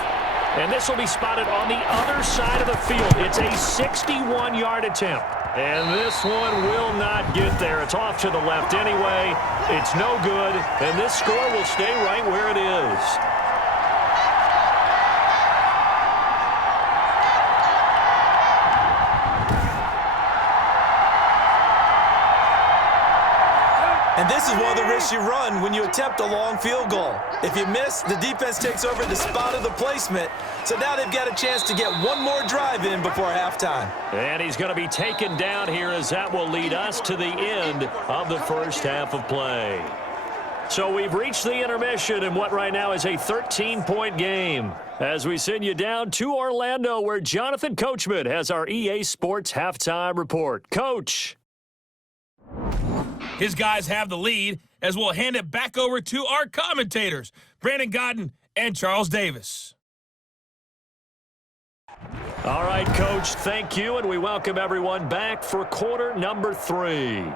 And this will be spotted on the other side of the field. It's a 61-yard attempt. And this one will not get there. It's off to the left anyway. It's no good. And this score will stay right where it is. And this is one of the risks you run when you attempt a long field goal. If you miss, the defense takes over the spot of the placement. So now they've got a chance to get one more drive in before halftime. And he's going to be taken down here as that will lead us to the end of the first half of play. So we've reached the intermission in what right now is a 13-point game. As we send you down to Orlando where Jonathan Coachman has our EA Sports halftime report. Coach. His guys have the lead as we'll hand it back over to our commentators, Brandon Godden and Charles Davis. All right, Coach, thank you, and we welcome everyone back for quarter number 3.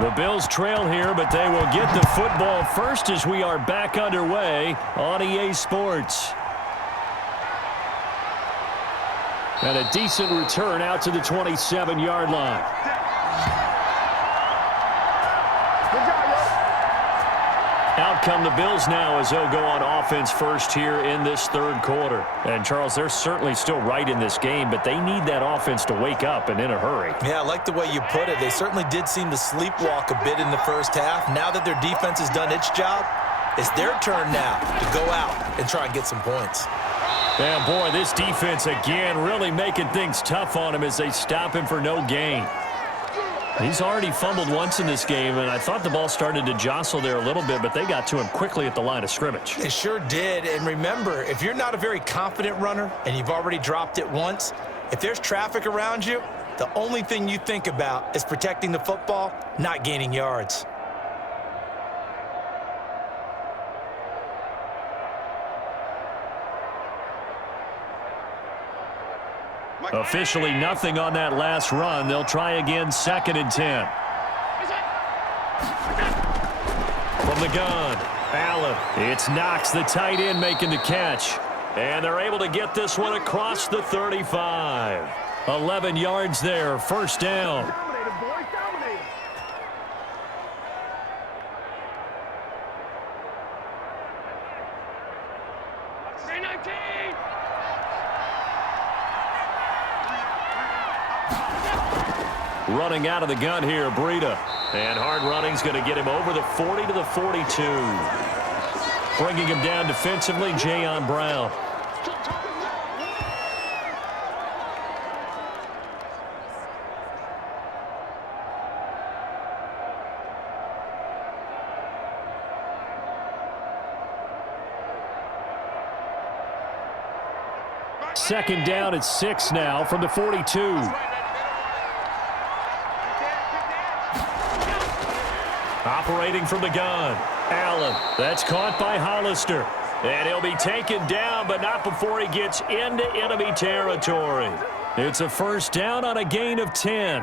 The Bills trail here, but they will get the football first as we are back underway on EA Sports. And a decent return out to the 27-yard line. Out come the Bills now as they'll go on offense first here in this third quarter. And, Charles, they're certainly still right in this game, but they need that offense to wake up and in a hurry. Yeah, I like the way you put it. They certainly did seem to sleepwalk a bit in the first half. Now that their defense has done its job, it's their turn now to go out and try and get some points. And, boy, this defense again really making things tough on him as they stop him for no gain. He's already fumbled once in this game, and I thought the ball started to jostle there a little bit, but they got to him quickly at the line of scrimmage. It sure did. And remember, if you're not a very confident runner and you've already dropped it once, if there's traffic around you, the only thing you think about is protecting the football, not gaining yards. Officially nothing on that last run. They'll try again, 2nd and 10. From the gun, Allen. It's Knox, the tight end, making the catch. And they're able to get this one across the 35. 11 yards there, first down. Running out of the gun here, Breida. And hard running's going to get him over the 40 to the 42. Bringing him down defensively, Jayon Brown. Second down at 6 now from the 42. Operating from the gun, Allen. That's caught by Hollister. And he'll be taken down, but not before he gets into enemy territory. It's a first down on a gain of 10.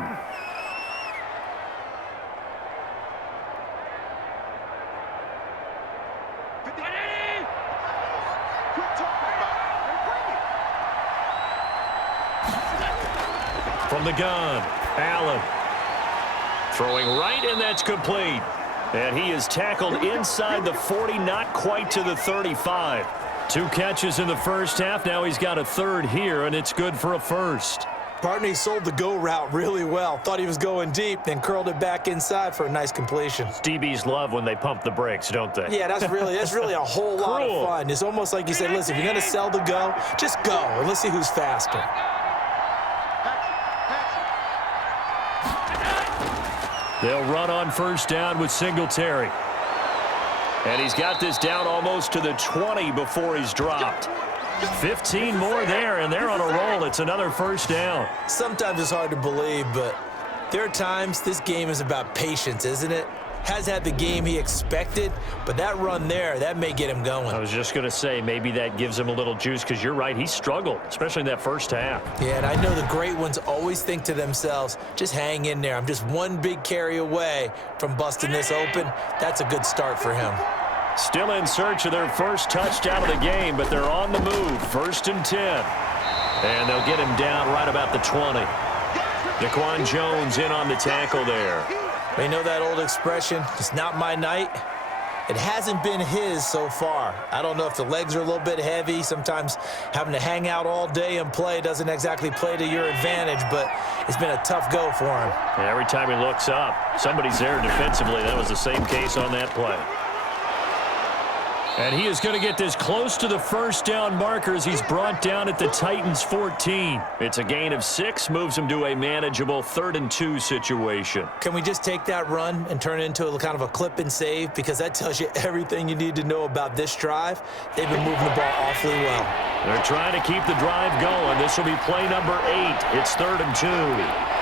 From the gun, Allen. Throwing right, and that's complete. And he is tackled inside the 40, not quite to the 35. 2 catches in the first half. Now he's got a third here, and it's good for a first. Barney sold the go route really well. Thought he was going deep, then curled it back inside for a nice completion. DBs love when they pump the brakes, don't they? Yeah, that's really a whole lot of fun. It's almost like you say, listen, if you're going to sell the go, just go, and let's see who's faster. They'll run on first down with Singletary. And he's got this down almost to the 20 before he's dropped. 15 more there, and they're on a roll. It's another first down. Sometimes it's hard to believe, but there are times this game is about patience, isn't it? Has had the game he expected, but that run there, that may get him going. I was just going to say, maybe that gives him a little juice, because you're right, he struggled, especially in that first half. Yeah, and I know the great ones always think to themselves, just hang in there. I'm just one big carry away from busting this open. That's a good start for him. Still in search of their first touchdown of the game, but they're on the move. 1st and 10. And they'll get him down right about the 20. Daquan Jones in on the tackle there. You know that old expression, it's not my night? It hasn't been his so far. I don't know if the legs are a little bit heavy. Sometimes having to hang out all day and play doesn't exactly play to your advantage, but it's been a tough go for him. Every time he looks up, somebody's there defensively. That was the same case on that play. And he is going to get this close to the first down markers. He's brought down at the Titans 14. It's a gain of 6, moves him to a manageable 3rd and 2 situation. Can we just take that run and turn it into a kind of a clip and save? Because that tells you everything you need to know about this drive. They've been moving the ball awfully well. They're trying to keep the drive going. This will be play number 8. It's 3rd and 2.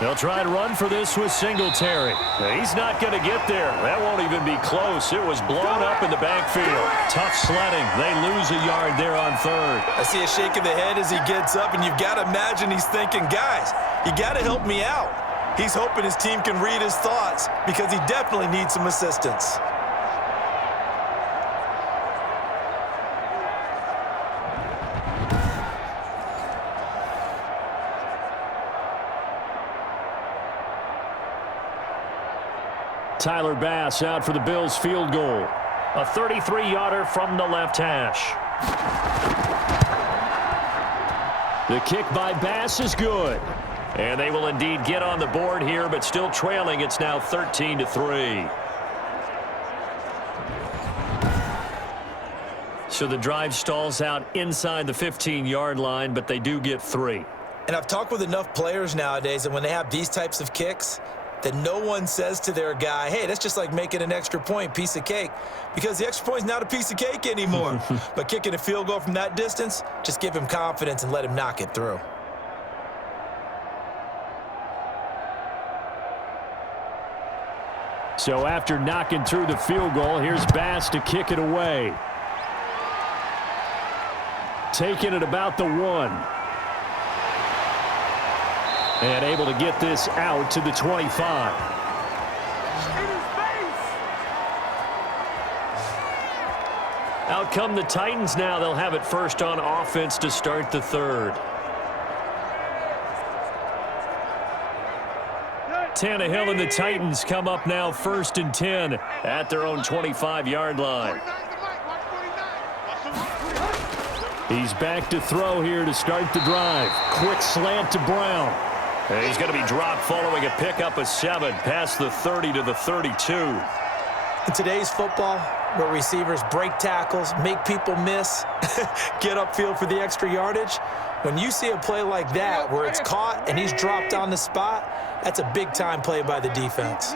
They'll try and run for this with Singletary. He's not going to get there. That won't even be close. It was blown up in the backfield. Tough sledding. They lose a yard there on 3rd. I see a shake of the head as he gets up, and you've got to imagine he's thinking, guys, you got to help me out. He's hoping his team can read his thoughts because he definitely needs some assistance. Tyler Bass out for the Bills field goal. A 33-yarder from the left hash. The kick by Bass is good. And they will indeed get on the board here, but still trailing. It's now 13-3. So the drive stalls out inside the 15-yard line, but they do get 3. And I've talked with enough players nowadays, and when they have these types of kicks, that no one says to their guy, hey, that's just like making an extra point, piece of cake, because the extra point's not a piece of cake anymore. But kicking a field goal from that distance, just give him confidence and let him knock it through. So after knocking through the field goal, here's Bass to kick it away. Taking it about the 1. And able to get this out to the 25. Out come the Titans now. They'll have it first on offense to start the third. Tannehill and the Titans come up now 1st and 10 at their own 25-yard line. He's back to throw here to start the drive. Quick slant to Brown. And he's going to be dropped following a pickup of 7 past the 30 to the 32. In today's football, where receivers break tackles, make people miss, get upfield for the extra yardage, when you see a play like that where it's caught and he's dropped on the spot, that's a big-time play by the defense.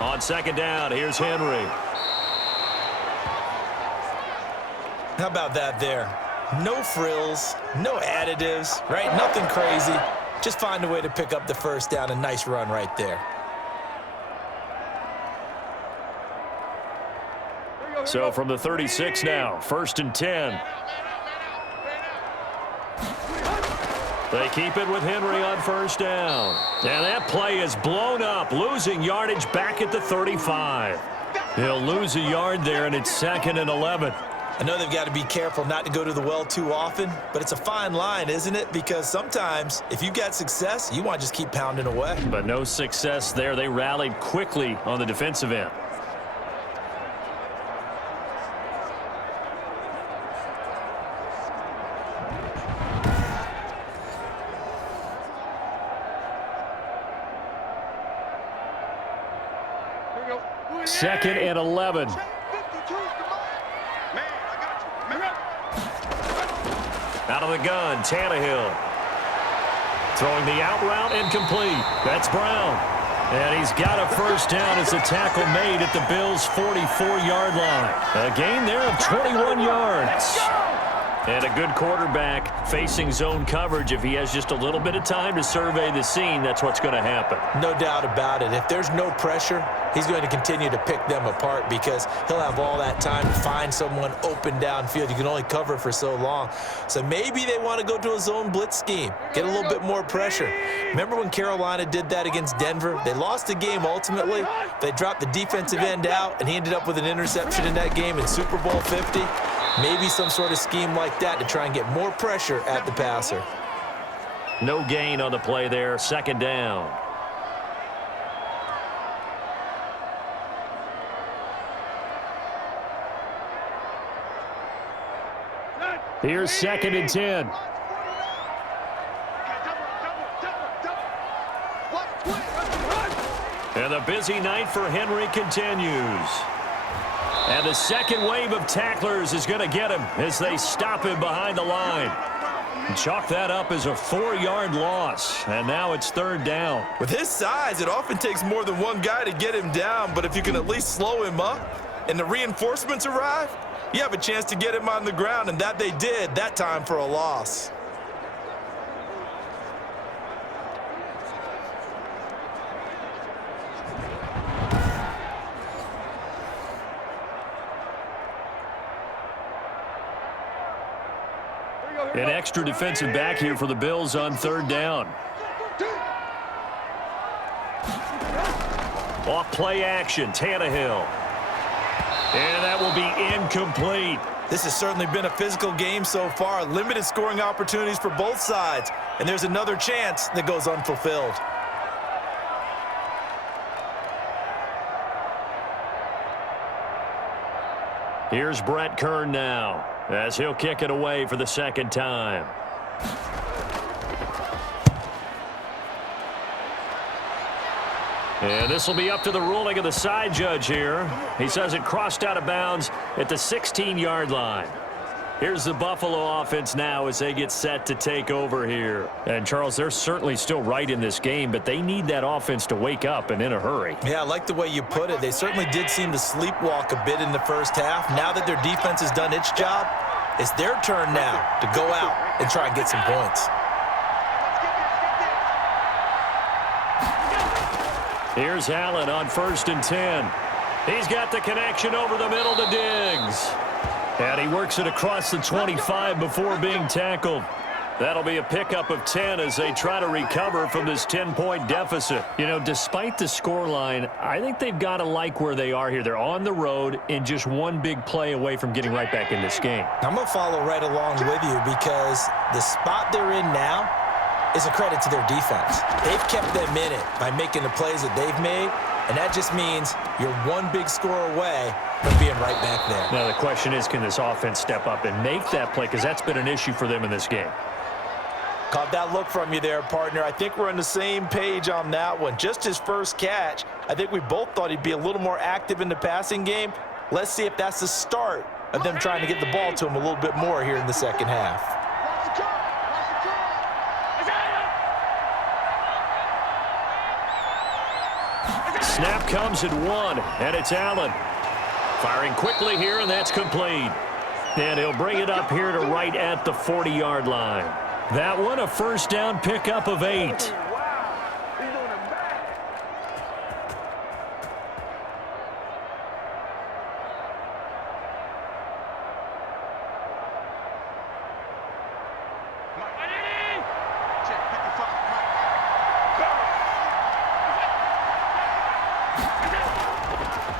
On 2nd down, here's Henry. How about that there? No frills, no additives, right? Nothing crazy. Just find a way to pick up the first down. A nice run right there. So from the 36 now, 1st and 10. They keep it with Henry on 1st down. And that play is blown up, losing yardage back at the 35. He'll lose a yard there, and it's 2nd and 11. I know they've got to be careful not to go to the well too often, but it's a fine line, isn't it? Because sometimes, if you got success, you want to just keep pounding away. But no success there. They rallied quickly on the defensive end. Second and 11. Out of the gun, Tannehill. Throwing the out route incomplete. That's Brown. And he's got a first down as a tackle made at the Bills' 44-yard line. A gain there of 21 yards. And a good quarterback facing zone coverage. If he has just a little bit of time to survey the scene, that's what's going to happen. No doubt about it. If there's no pressure, he's going to continue to pick them apart because he'll have all that time to find someone open downfield. You can only cover for so long. So maybe they want to go to a zone blitz scheme, get a little bit more pressure. Remember when Carolina did that against Denver? They lost the game ultimately. They dropped the defensive end out, and he ended up with an interception in that game in Super Bowl 50. Maybe some sort of scheme like that to try and get more pressure at the passer. No gain on the play there. 2nd down. Here's 2nd and 10. And the busy night for Henry continues. And the second wave of tacklers is going to get him as they stop him behind the line. Chalk that up as a 4-yard loss, and now it's 3rd down. With his size, it often takes more than one guy to get him down, but if you can at least slow him up and the reinforcements arrive, you have a chance to get him on the ground, and that they did that time for a loss. An extra defensive back here for the Bills on third down. Off play action, Tannehill. And that will be incomplete. This has certainly been a physical game so far. Limited scoring opportunities for both sides. And there's another chance that goes unfulfilled. Here's Brett Kern now, as he'll kick it away for the second time. And this will be up to the ruling of the side judge here. He says it crossed out of bounds at the 16-yard line. Here's the Buffalo offense now as they get set to take over here. And, Charles, they're certainly still right in this game, but they need that offense to wake up and in a hurry. Yeah, I like the way you put it. They certainly did seem to sleepwalk a bit in the first half. Now that their defense has done its job, it's their turn now to go out and try and get some points. Here's Allen on 1st and 10. He's got the connection over the middle to Diggs. And he works it across the 25 before being tackled. That'll be a pickup of 10 as they try to recover from this 10-point deficit. You know, despite the scoreline, I think they've got to like where they are here. They're on the road and just one big play away from getting right back in this game. I'm going to follow right along with you because the spot they're in now is a credit to their defense. They've kept them in it by making the plays that they've made, and that just means you're one big score away from being right back there. Now, the question is, can this offense step up and make that play? Because that's been an issue for them in this game. Caught that look from you there, partner. I think we're on the same page on that one. Just his first catch, I think we both thought he'd be a little more active in the passing game. Let's see if that's the start of them trying to get the ball to him a little bit more here in the second half. Snap comes at 1, and it's Allen. Firing quickly here, and that's complete. And he'll bring it up here to right at the 40-yard line. That one, a first down pickup of 8.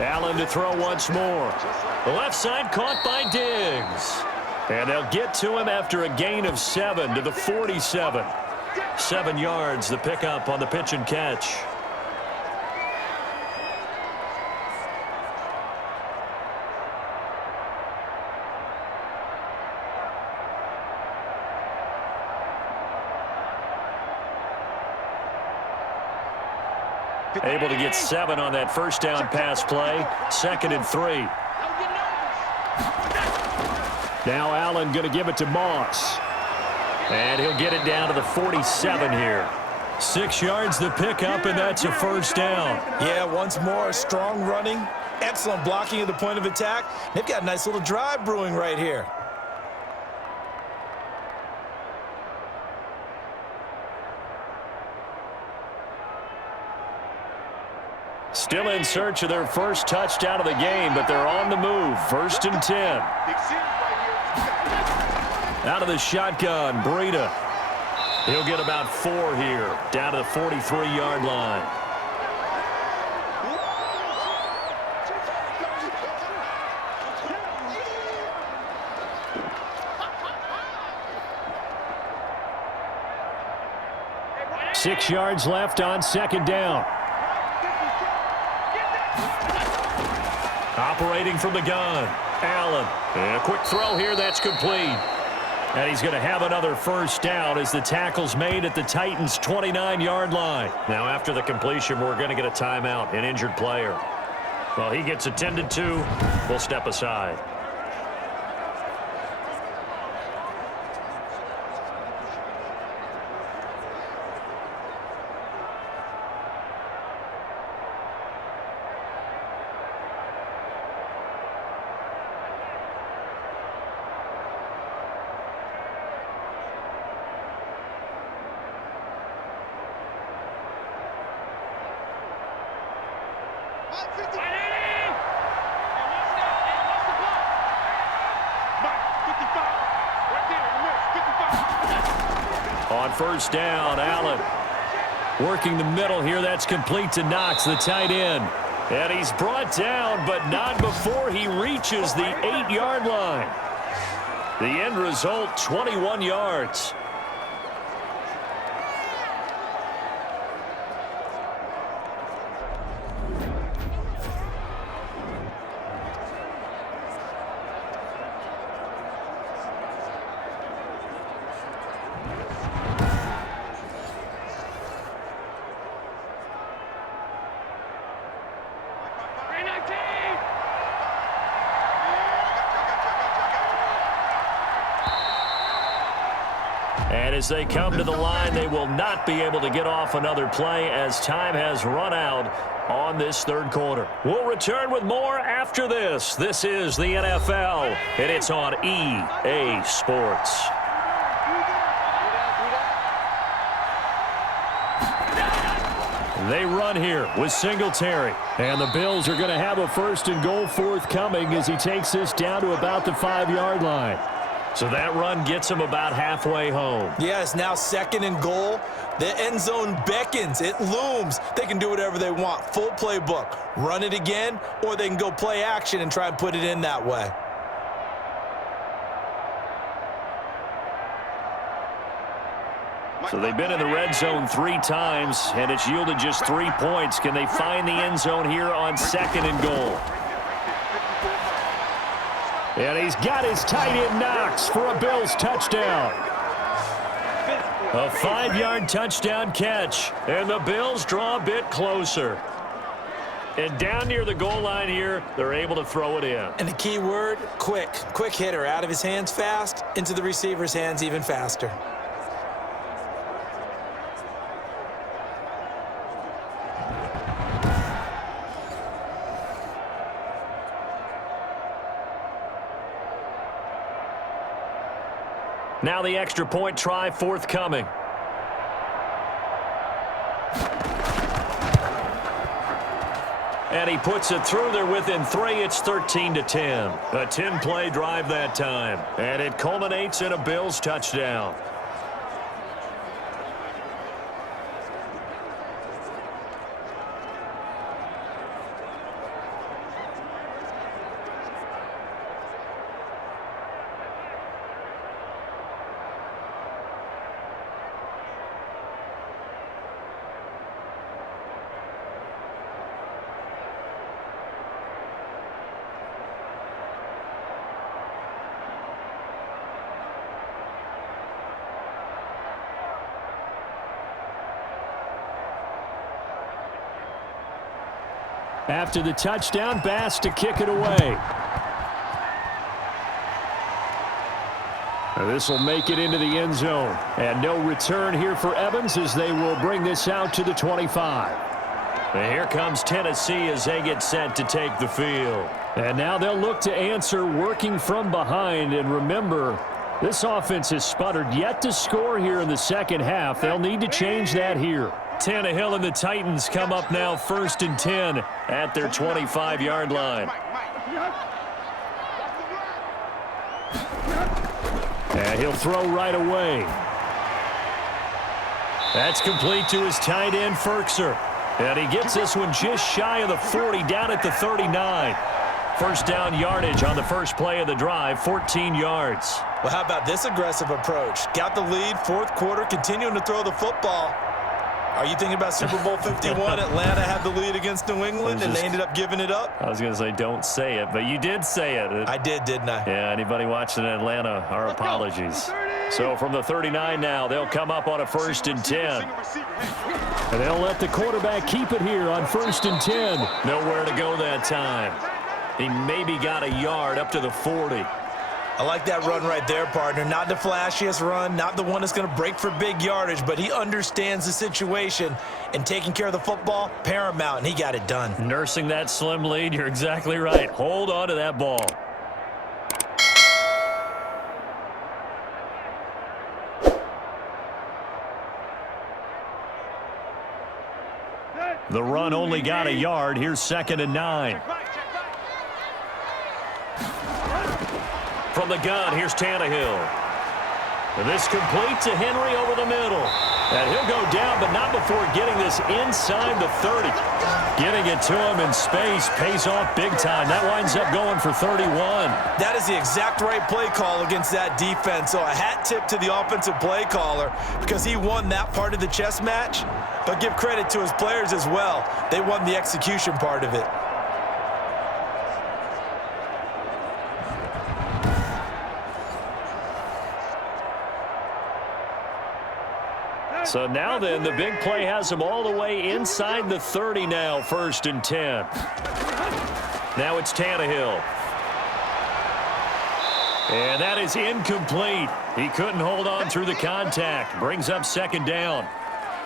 Allen to throw once more. The left side caught by Diggs. And they'll get to him after a gain of 7 to the 47. 7 yards, the pickup on the pitch and catch. Able to get 7 on that first down pass play. 2nd and 3. Now Allen going to give it to Moss. And he'll get it down to the 47 here. 6 yards the pickup, and that's a first down. Yeah, once more, strong running. Excellent blocking at the point of attack. They've got a nice little drive brewing right here. Still in search of their first touchdown of the game, but they're on the move. 1st and 10. Out of the shotgun, Breida. He'll get about 4 here, down to the 43-yard line. Six yards left on 2nd down. Operating from the gun, Allen. And a quick throw here, that's complete. And he's going to have another first down as the tackle's made at the Titans' 29-yard line. Now, after the completion, we're going to get a timeout, an injured player. Well, he gets attended to. We'll step aside. On first down, Allen working the middle here. That's complete to Knox, the tight end. And he's brought down, but not before he reaches the 8-yard line. The end result, 21 yards. And as they come to the line, they will not be able to get off another play as time has run out on this third quarter. We'll return with more after this. This is the NFL, and it's on EA Sports. They run here with Singletary. And the Bills are going to have a first and goal forthcoming as he takes this down to about the 5-yard line. So that run gets him about halfway home. Yeah, it's now second and goal. The end zone beckons. It looms. They can do whatever they want. Full playbook. Run it again, or they can go play action and try and put it in that way. So they've been in the red zone 3 times, and it's yielded just 3 points. Can they find the end zone here on second and goal? And he's got his tight end Knox for a Bills touchdown. A 5-yard touchdown catch, and the Bills draw a bit closer. And down near the goal line here, they're able to throw it in. And the key word, quick. Quick hitter. Out of his hands fast, into the receiver's hands even faster. Now the extra point try forthcoming. And he puts it through. They're within 3. It's 13-10. A 10-play drive that time. And it culminates in a Bills touchdown. After the touchdown, Bass to kick it away. This will make it into the end zone. And no return here for Evans as they will bring this out to the 25. And here comes Tennessee as they get set to take the field. And now they'll look to answer working from behind. And remember, this offense has sputtered yet to score here in the second half. They'll need to change that here. Tannehill and the Titans come up now 1st and 10 at their 25-yard line. And he'll throw right away. That's complete to his tight end, Ferkser. And he gets this one just shy of the 40, down at the 39. First down yardage on the first play of the drive, 14 yards. Well, how about this aggressive approach? Got the lead, fourth quarter, continuing to throw the football. Are you thinking about Super Bowl 51? Atlanta had the lead against New England, and they ended up giving it up? I was going to say don't say it, but you did say it. I did, didn't I? Yeah, anybody watching Atlanta, our apologies. So from the 39 now, they'll come up on a 1st and 10. And they'll let the quarterback keep it here on 1st and 10. Nowhere to go that time. He maybe got a yard up to the 40. I like that run right there, partner. Not the flashiest run, not the one that's going to break for big yardage, but he understands the situation, and taking care of the football, paramount, and he got it done. Nursing that slim lead, you're exactly right. Hold on to that ball. The run only got a yard. Here's 2nd and 9. From the gun, here's Tannehill. And this complete to Henry over the middle. And he'll go down, but not before getting this inside the 30. Getting it to him in space pays off big time. That winds up going for 31. That is the exact right play call against that defense. So a hat tip to the offensive play caller because he won that part of the chess match. But give credit to his players as well. They won the execution part of it. So now then, the big play has him all the way inside the 30 now, 1st and 10. Now it's Tannehill. And that is incomplete. He couldn't hold on through the contact. Brings up 2nd down.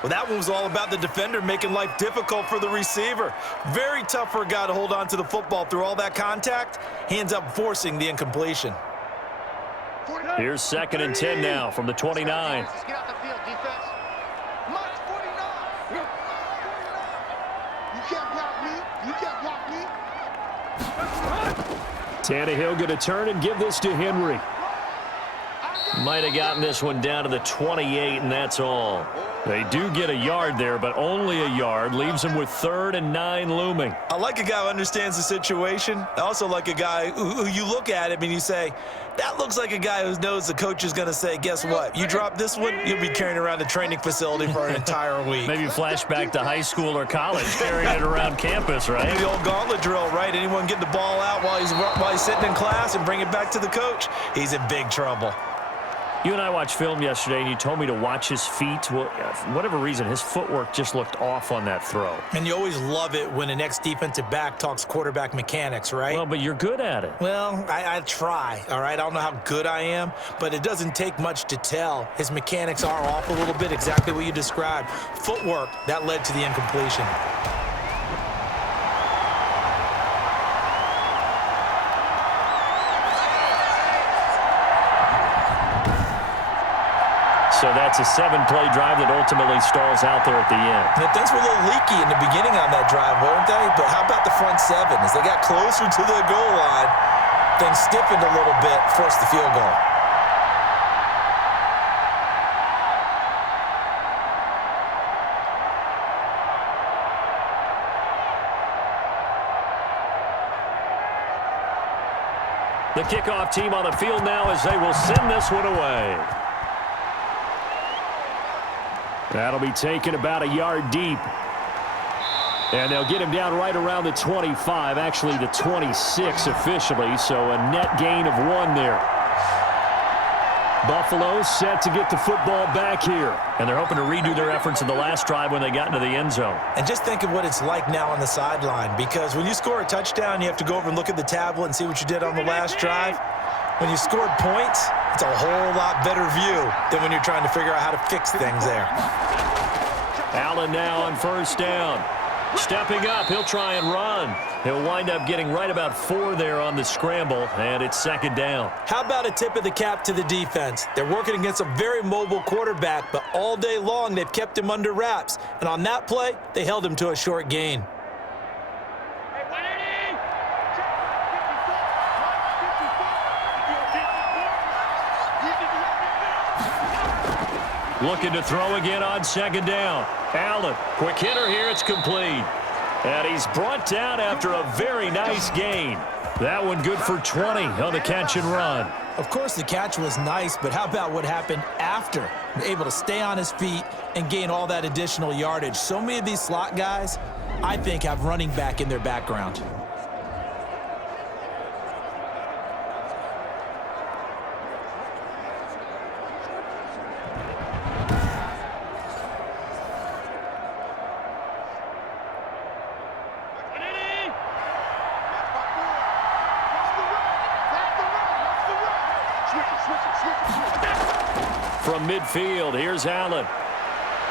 Well, that one was all about the defender making life difficult for the receiver. Very tough for a guy to hold on to the football through all that contact. He ends up forcing the incompletion. Here's 2nd and 10 now from the 29. Let's get out the field, defense. March 49. You can't block me. You can't block me. Tannehill going to turn and give this to Henry. Might have gotten this one down to the 28, and that's all. They do get a yard there, but only a yard. Leaves them with 3rd and 9 looming. I like a guy who understands the situation. I also like a guy who you look at him and you say, that looks like a guy who knows the coach is going to say, guess what? You drop this one, you'll be carrying around the training facility for an entire week. Maybe flashback to high school or college, carrying it around campus, right? The old gauntlet drill, right? Anyone get the ball out while he's sitting in class and bring it back to the coach, he's in big trouble. You and I watched film yesterday, and you told me to watch his feet. Well, for whatever reason, his footwork just looked off on that throw. And you always love it when an ex-defensive back talks quarterback mechanics, right? Well, but you're good at it. Well, I try, all right? I don't know how good I am, but it doesn't take much to tell. His mechanics are off a little bit, exactly what you described. Footwork, that led to the incompletion. So that's a 7-play drive that ultimately stalls out there at the end. Now, things were a little leaky in the beginning on that drive, weren't they? But how about the front 7? As they got closer to the goal line, things stiffened a little bit, forced the field goal. The kickoff team on the field now as they will send this one away. That'll be taken about a yard deep. And they'll get him down right around the 25, actually the 26 officially, so a net gain of 1 there. Buffalo set to get the football back here. And they're hoping to redo their efforts in the last drive when they got into the end zone. And just think of what it's like now on the sideline, because when you score a touchdown, you have to go over and look at the tablet and see what you did on the last drive. When you scored points, it's a whole lot better view than when you're trying to figure out how to fix things there. Allen now on 1st down. Stepping up, he'll try and run. He'll wind up getting right about 4 there on the scramble, and it's 2nd down. How about a tip of the cap to the defense? They're working against a very mobile quarterback, but all day long they've kept him under wraps. And on that play, they held him to a short gain. Looking to throw again on 2nd down. Allen, quick hitter here, it's complete. And he's brought down after a very nice gain. That one good for 20 on the catch and run. Of course, the catch was nice, but how about what happened after? Able to stay on his feet and gain all that additional yardage. So many of these slot guys, I think, have running back in their background. From midfield, here's Allen.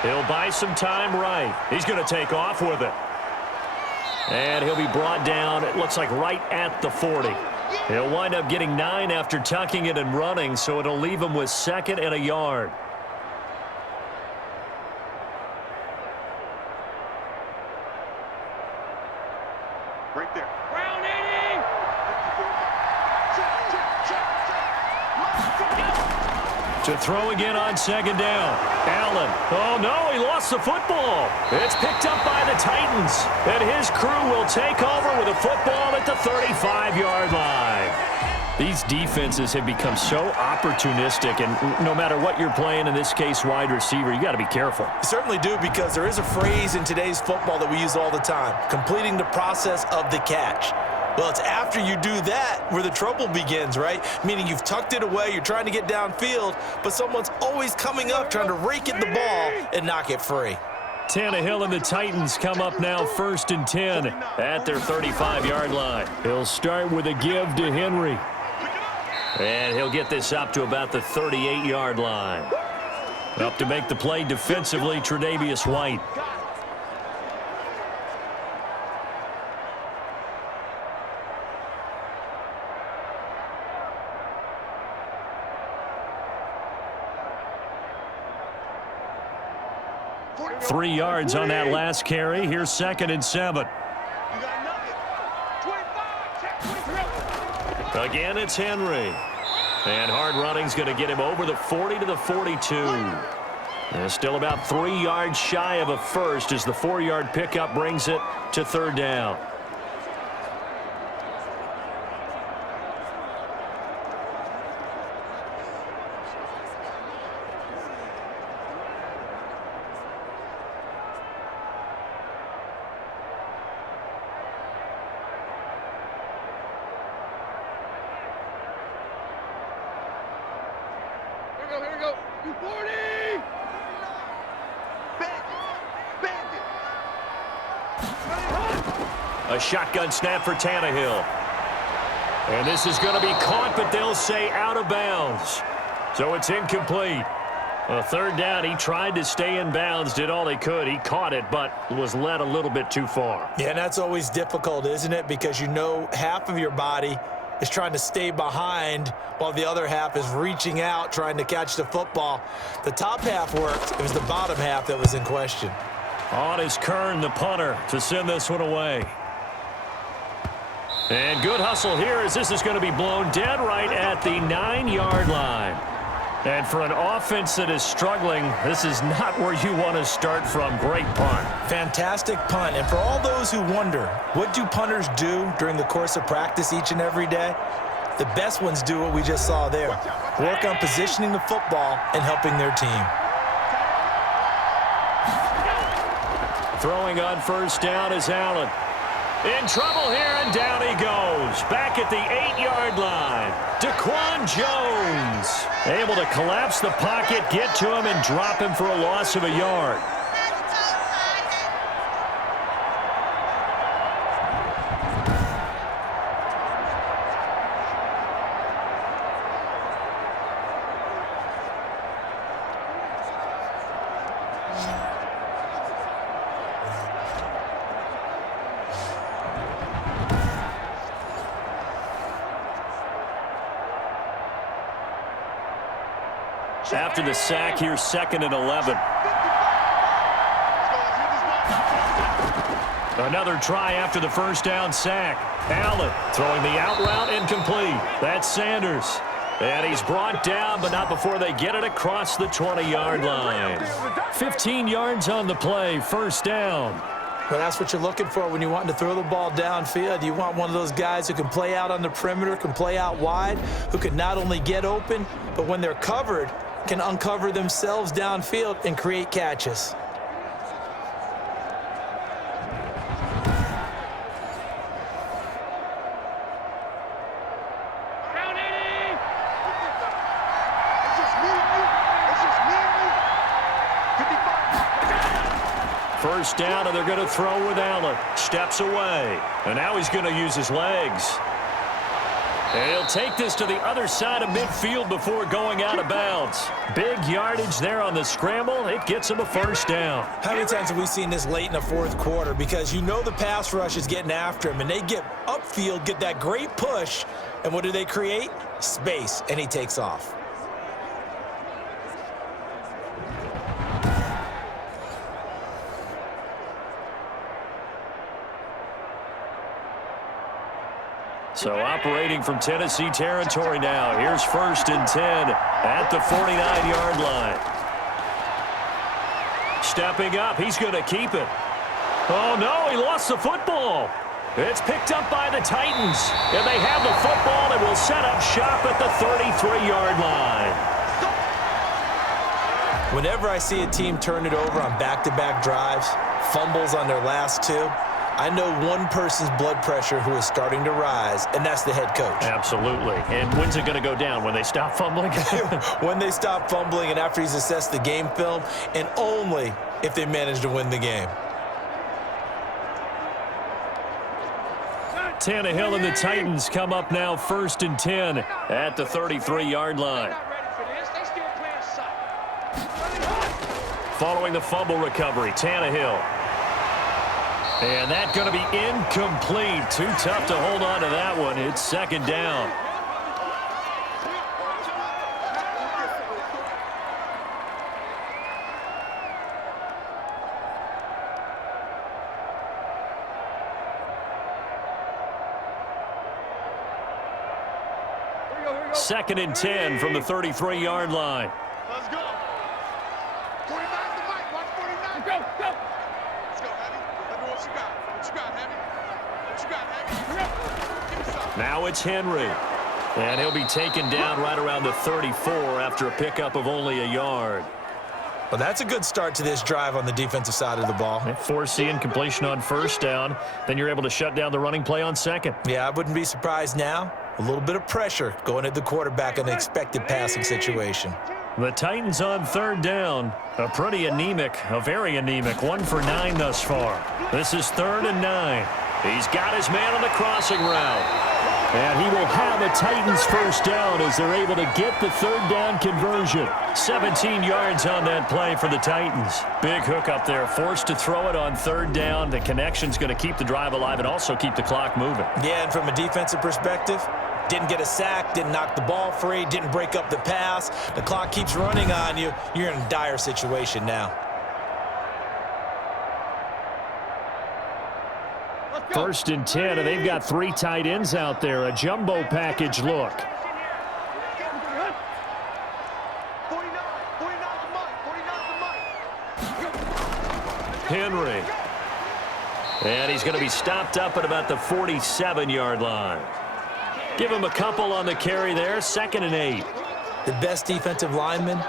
He'll buy some time right. He's going to take off with it. And he'll be brought down, it looks like right at the 40. He'll wind up getting 9 after tucking it and running, so it'll leave him with 2nd and a yard. Right there. To throw again on second down. Allen. Oh, no, he lost the football. It's picked up by the Titans. And his crew will take over with a football at the 35-yard line. These defenses have become so opportunistic, and no matter what you're playing, in this case wide receiver, you got to be careful. You certainly do, because there is a phrase in today's football that we use all the time, completing the process of the catch. Well, it's after you do that where the trouble begins, right? Meaning you've tucked it away, you're trying to get downfield, but someone's always coming up trying to rake at the ball and knock it free. Tannehill and the Titans come up now 1st and 10 at their 35-yard line. He'll start with a give to Henry. And he'll get this up to about the 38-yard line. Up to make the play defensively, Tre'Davious White. Three yards on that last carry. Here's 2nd and 7. Again, it's Henry. And hard running's going to get him over the 40 to the 42. And still about 3 yards shy of a first as the 4-yard pickup brings it to 3rd down. Here we go. You 40! A shotgun snap for Tannehill. And this is going to be caught, but they'll say out of bounds. So it's incomplete. A 3rd down, he tried to stay in bounds, did all he could. He caught it, but was led a little bit too far. Yeah, and that's always difficult, isn't it? Because you know half of your body is trying to stay behind while the other half is reaching out, trying to catch the football. The top half worked. It was the bottom half that was in question. On is Kern, the punter, to send this one away. And good hustle here as this is going to be blown dead right at the 9-yard line. And for an offense that is struggling, this is not where you want to start from. Great punt. Fantastic punt. And for all those who wonder, what do punters do during the course of practice each and every day? The best ones do what we just saw there. Work on positioning the football and helping their team. Throwing on 1st down is Allen. In trouble here, and down he goes. Back at the 8-yard line. Daquan Jones able to collapse the pocket, get to him, and drop him for a loss of a yard. After the sack, here's 2nd and 11. Another try after the 1st down sack. Allen throwing the out route, incomplete. That's Sanders. And he's brought down, but not before they get it across the 20-yard line. 15 yards on the play, 1st down. Well, that's what you're looking for when you want to throw the ball downfield. You want one of those guys who can play out on the perimeter, can play out wide, who can not only get open, but when they're covered, can uncover themselves downfield and create catches. First down, and they're going to throw with Allen. Steps away, and now he's going to use his legs. And he'll take this to the other side of midfield before going out of bounds. Big yardage there on the scramble. It gets him a 1st down. How many times have we seen this late in the 4th quarter? Because you know the pass rush is getting after him, and they get upfield, get that great push, and what do they create? Space, and he takes off. So operating from Tennessee territory now. Here's 1st and 10 at the 49-yard line. Stepping up, he's going to keep it. Oh, no, he lost the football. It's picked up by the Titans. And they have the football and will set up shop at the 33-yard line. Whenever I see a team turn it over on back-to-back drives, fumbles on their last two, I know one person's blood pressure who is starting to rise, and that's the head coach. Absolutely. And when's it going to go down? When they stop fumbling? When they stop fumbling and after he's assessed the game film, and only if they manage to win the game. Tannehill and the Titans come up now 1st and 10 at the 33-yard line. Following the fumble recovery, Tannehill. And that's going to be incomplete. Too tough to hold on to that one. It's 2nd down. Second and 10 from the 33-yard line. Let's go. 49 the mic. Watch 49. Go, go. Let's go, Heavy. Let me what you got. What you got, Heavy? What you got, Heavy? Give me some. Now it's Henry. And he'll be taken down right around the 34 after a pickup of only a yard. Well, that's a good start to this drive on the defensive side of the ball. Force incompletion on 1st down. Then you're able to shut down the running play on 2nd. Yeah, I wouldn't be surprised now. A little bit of pressure going at the quarterback in an expected passing situation. The Titans on 3rd down. A very anemic 1 for 9 thus far. This is 3rd and 9. He's got his man on the crossing route. And he will have a Titans 1st down as they're able to get the 3rd down conversion. 17 yards on that play for the Titans. Big hook up there, forced to throw it on 3rd down. The connection's going to keep the drive alive and also keep the clock moving. Yeah, and from a defensive perspective, didn't get a sack, didn't knock the ball free, didn't break up the pass. The clock keeps running on you. You're in a dire situation now. 1st and 10, and they've got 3 tight ends out there. A jumbo package look. 49 the mic. Henry. And he's going to be stopped up at about the 47-yard line. Give him a couple on the carry there. 2nd and 8. The best defensive linemen,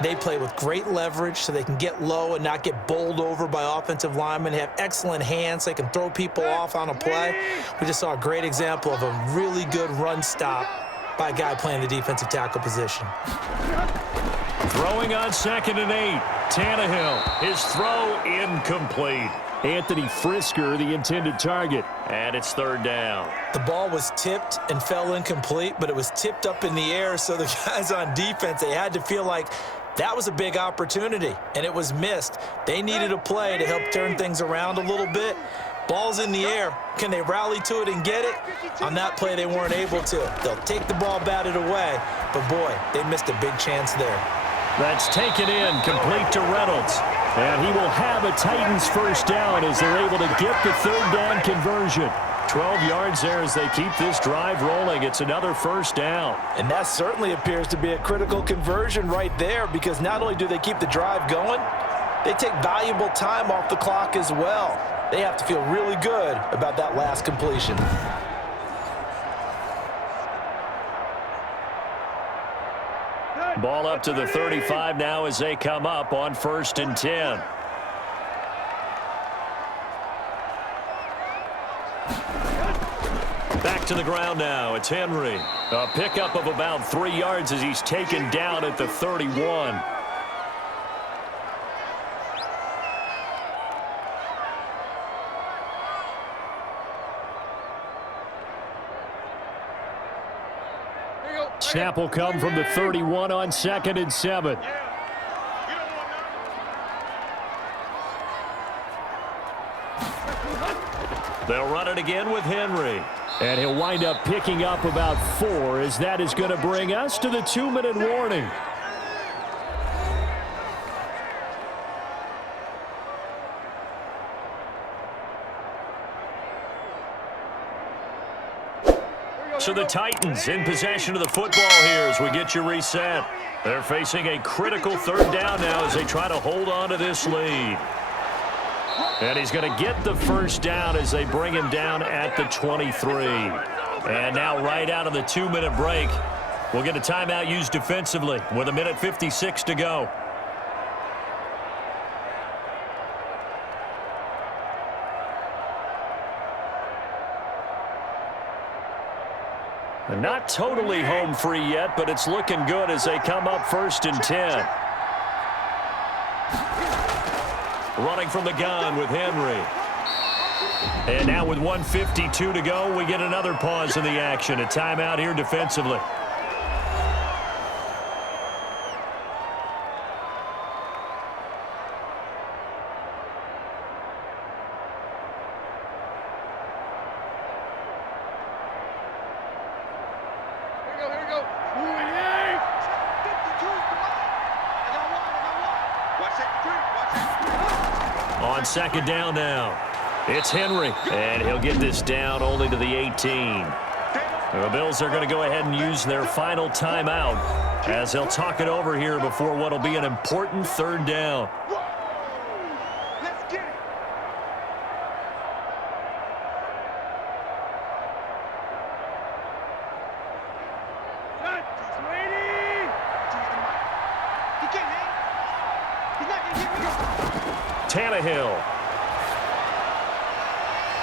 they play with great leverage so they can get low and not get bowled over by offensive linemen. They have excellent hands. They can throw people off on a play. We just saw a great example of a really good run stop by a guy playing the defensive tackle position. Throwing on 2nd and 8. Tannehill. His throw incomplete. Anthony Frisker, the intended target. And it's 3rd down. The ball was tipped and fell incomplete, but it was tipped up in the air, so the guys on defense, they had to feel like that was a big opportunity, and it was missed. They needed a play to help turn things around a little bit. Ball's in the air. Can they rally to it and get it? On that play, they weren't able to. They'll take the ball batted away, but boy, they missed a big chance there. That's taken in, complete to Reynolds. And he will have a Titans 1st down as they're able to get the 3rd down conversion. 12 yards there as they keep this drive rolling. It's another 1st down. And that certainly appears to be a critical conversion right there, because not only do they keep the drive going, they take valuable time off the clock as well. They have to feel really good about that last completion. Ball up to the 35 now as they come up on 1st and 10. Back to the ground now. It's Henry. A pickup of about 3 yards as he's taken down at the 31. Snap will come from the 31 on 2nd and 7. They'll run it again with Henry. And he'll wind up picking up about 4 as that is going to bring us to the 2-minute warning. So the Titans in possession of the football here as we get you reset. They're facing a critical third down now as they try to hold on to this lead. And he's going to get the first down as they bring him down at the 23. And now right out of the 2-minute break, we'll get a timeout used defensively with 1:56 to go. Not totally home free yet, but it's looking good as they come up 1st and 10. Running from the gun with Henry. And now with 1:52 to go, we get another pause in the action. A timeout here defensively. On 2nd down now, it's Henry, and he'll get this down only to the 18. The Bills are going to go ahead and use their final timeout as they'll talk it over here before what will be an important 3rd down. Let's get it. Tannehill.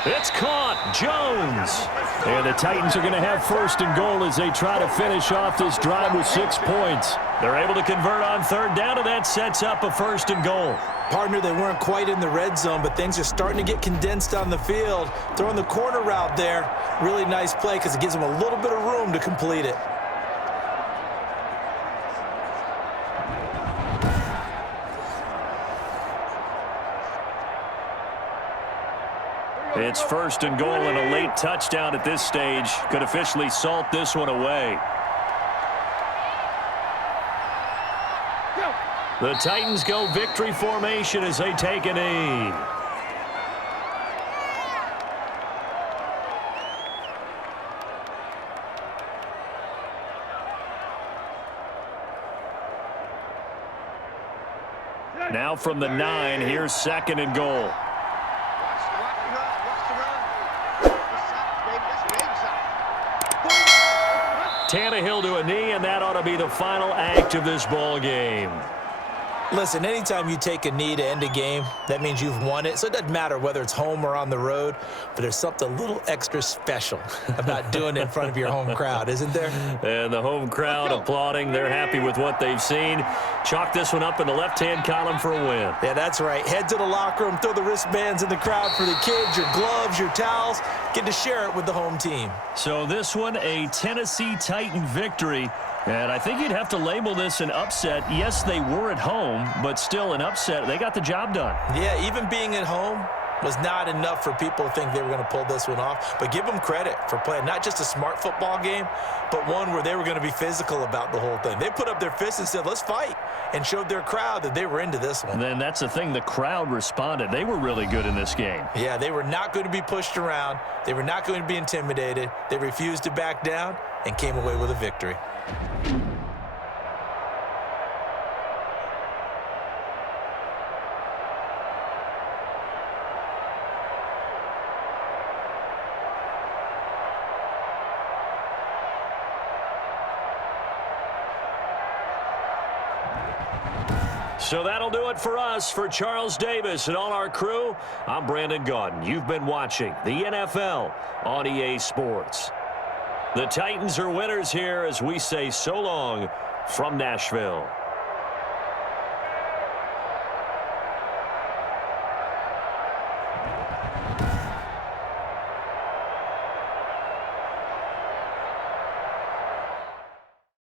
It's caught. Jones. And the Titans are going to have 1st and goal as they try to finish off this drive with 6 points. They're able to convert on 3rd down, and that sets up a 1st and goal. Partner, they weren't quite in the red zone, but things are starting to get condensed on the field. Throwing the corner route there. Really nice play because it gives them a little bit of room to complete it. It's 1st and goal, and a late touchdown at this stage could officially salt this one away. The Titans go victory formation as they take a knee. Now from the 9, here's 2nd and goal. Tannehill to a knee, and that ought to be the final act of this ball game. Listen, anytime you take a knee to end a game, that means you've won it. So it doesn't matter whether it's home or on the road, but there's something a little extra special about doing it in front of your home crowd, isn't there? And the home crowd applauding. They're happy with what they've seen. Chalk this one up in the left-hand column for a win. Yeah, that's right. Head to the locker room, throw the wristbands in the crowd for the kids, your gloves, your towels. Get to share it with the home team. So this one, a Tennessee Titan victory. And I think you'd have to label this an upset. Yes, they were at home, but still an upset. They got the job done. Yeah, even being at home was not enough for people to think they were going to pull this one off. But give them credit for playing not just a smart football game, but one where they were going to be physical about the whole thing. They put up their fists and said, let's fight, and showed their crowd that they were into this one. And then that's the thing, the crowd responded. They were really good in this game. Yeah, they were not going to be pushed around. They were not going to be intimidated. They refused to back down and came away with a victory. So that'll do it for us. For Charles Davis and all our crew, I'm Brandon Gaudin. You've been watching the NFL on EA Sports. The Titans are winners here as we say so long from Nashville.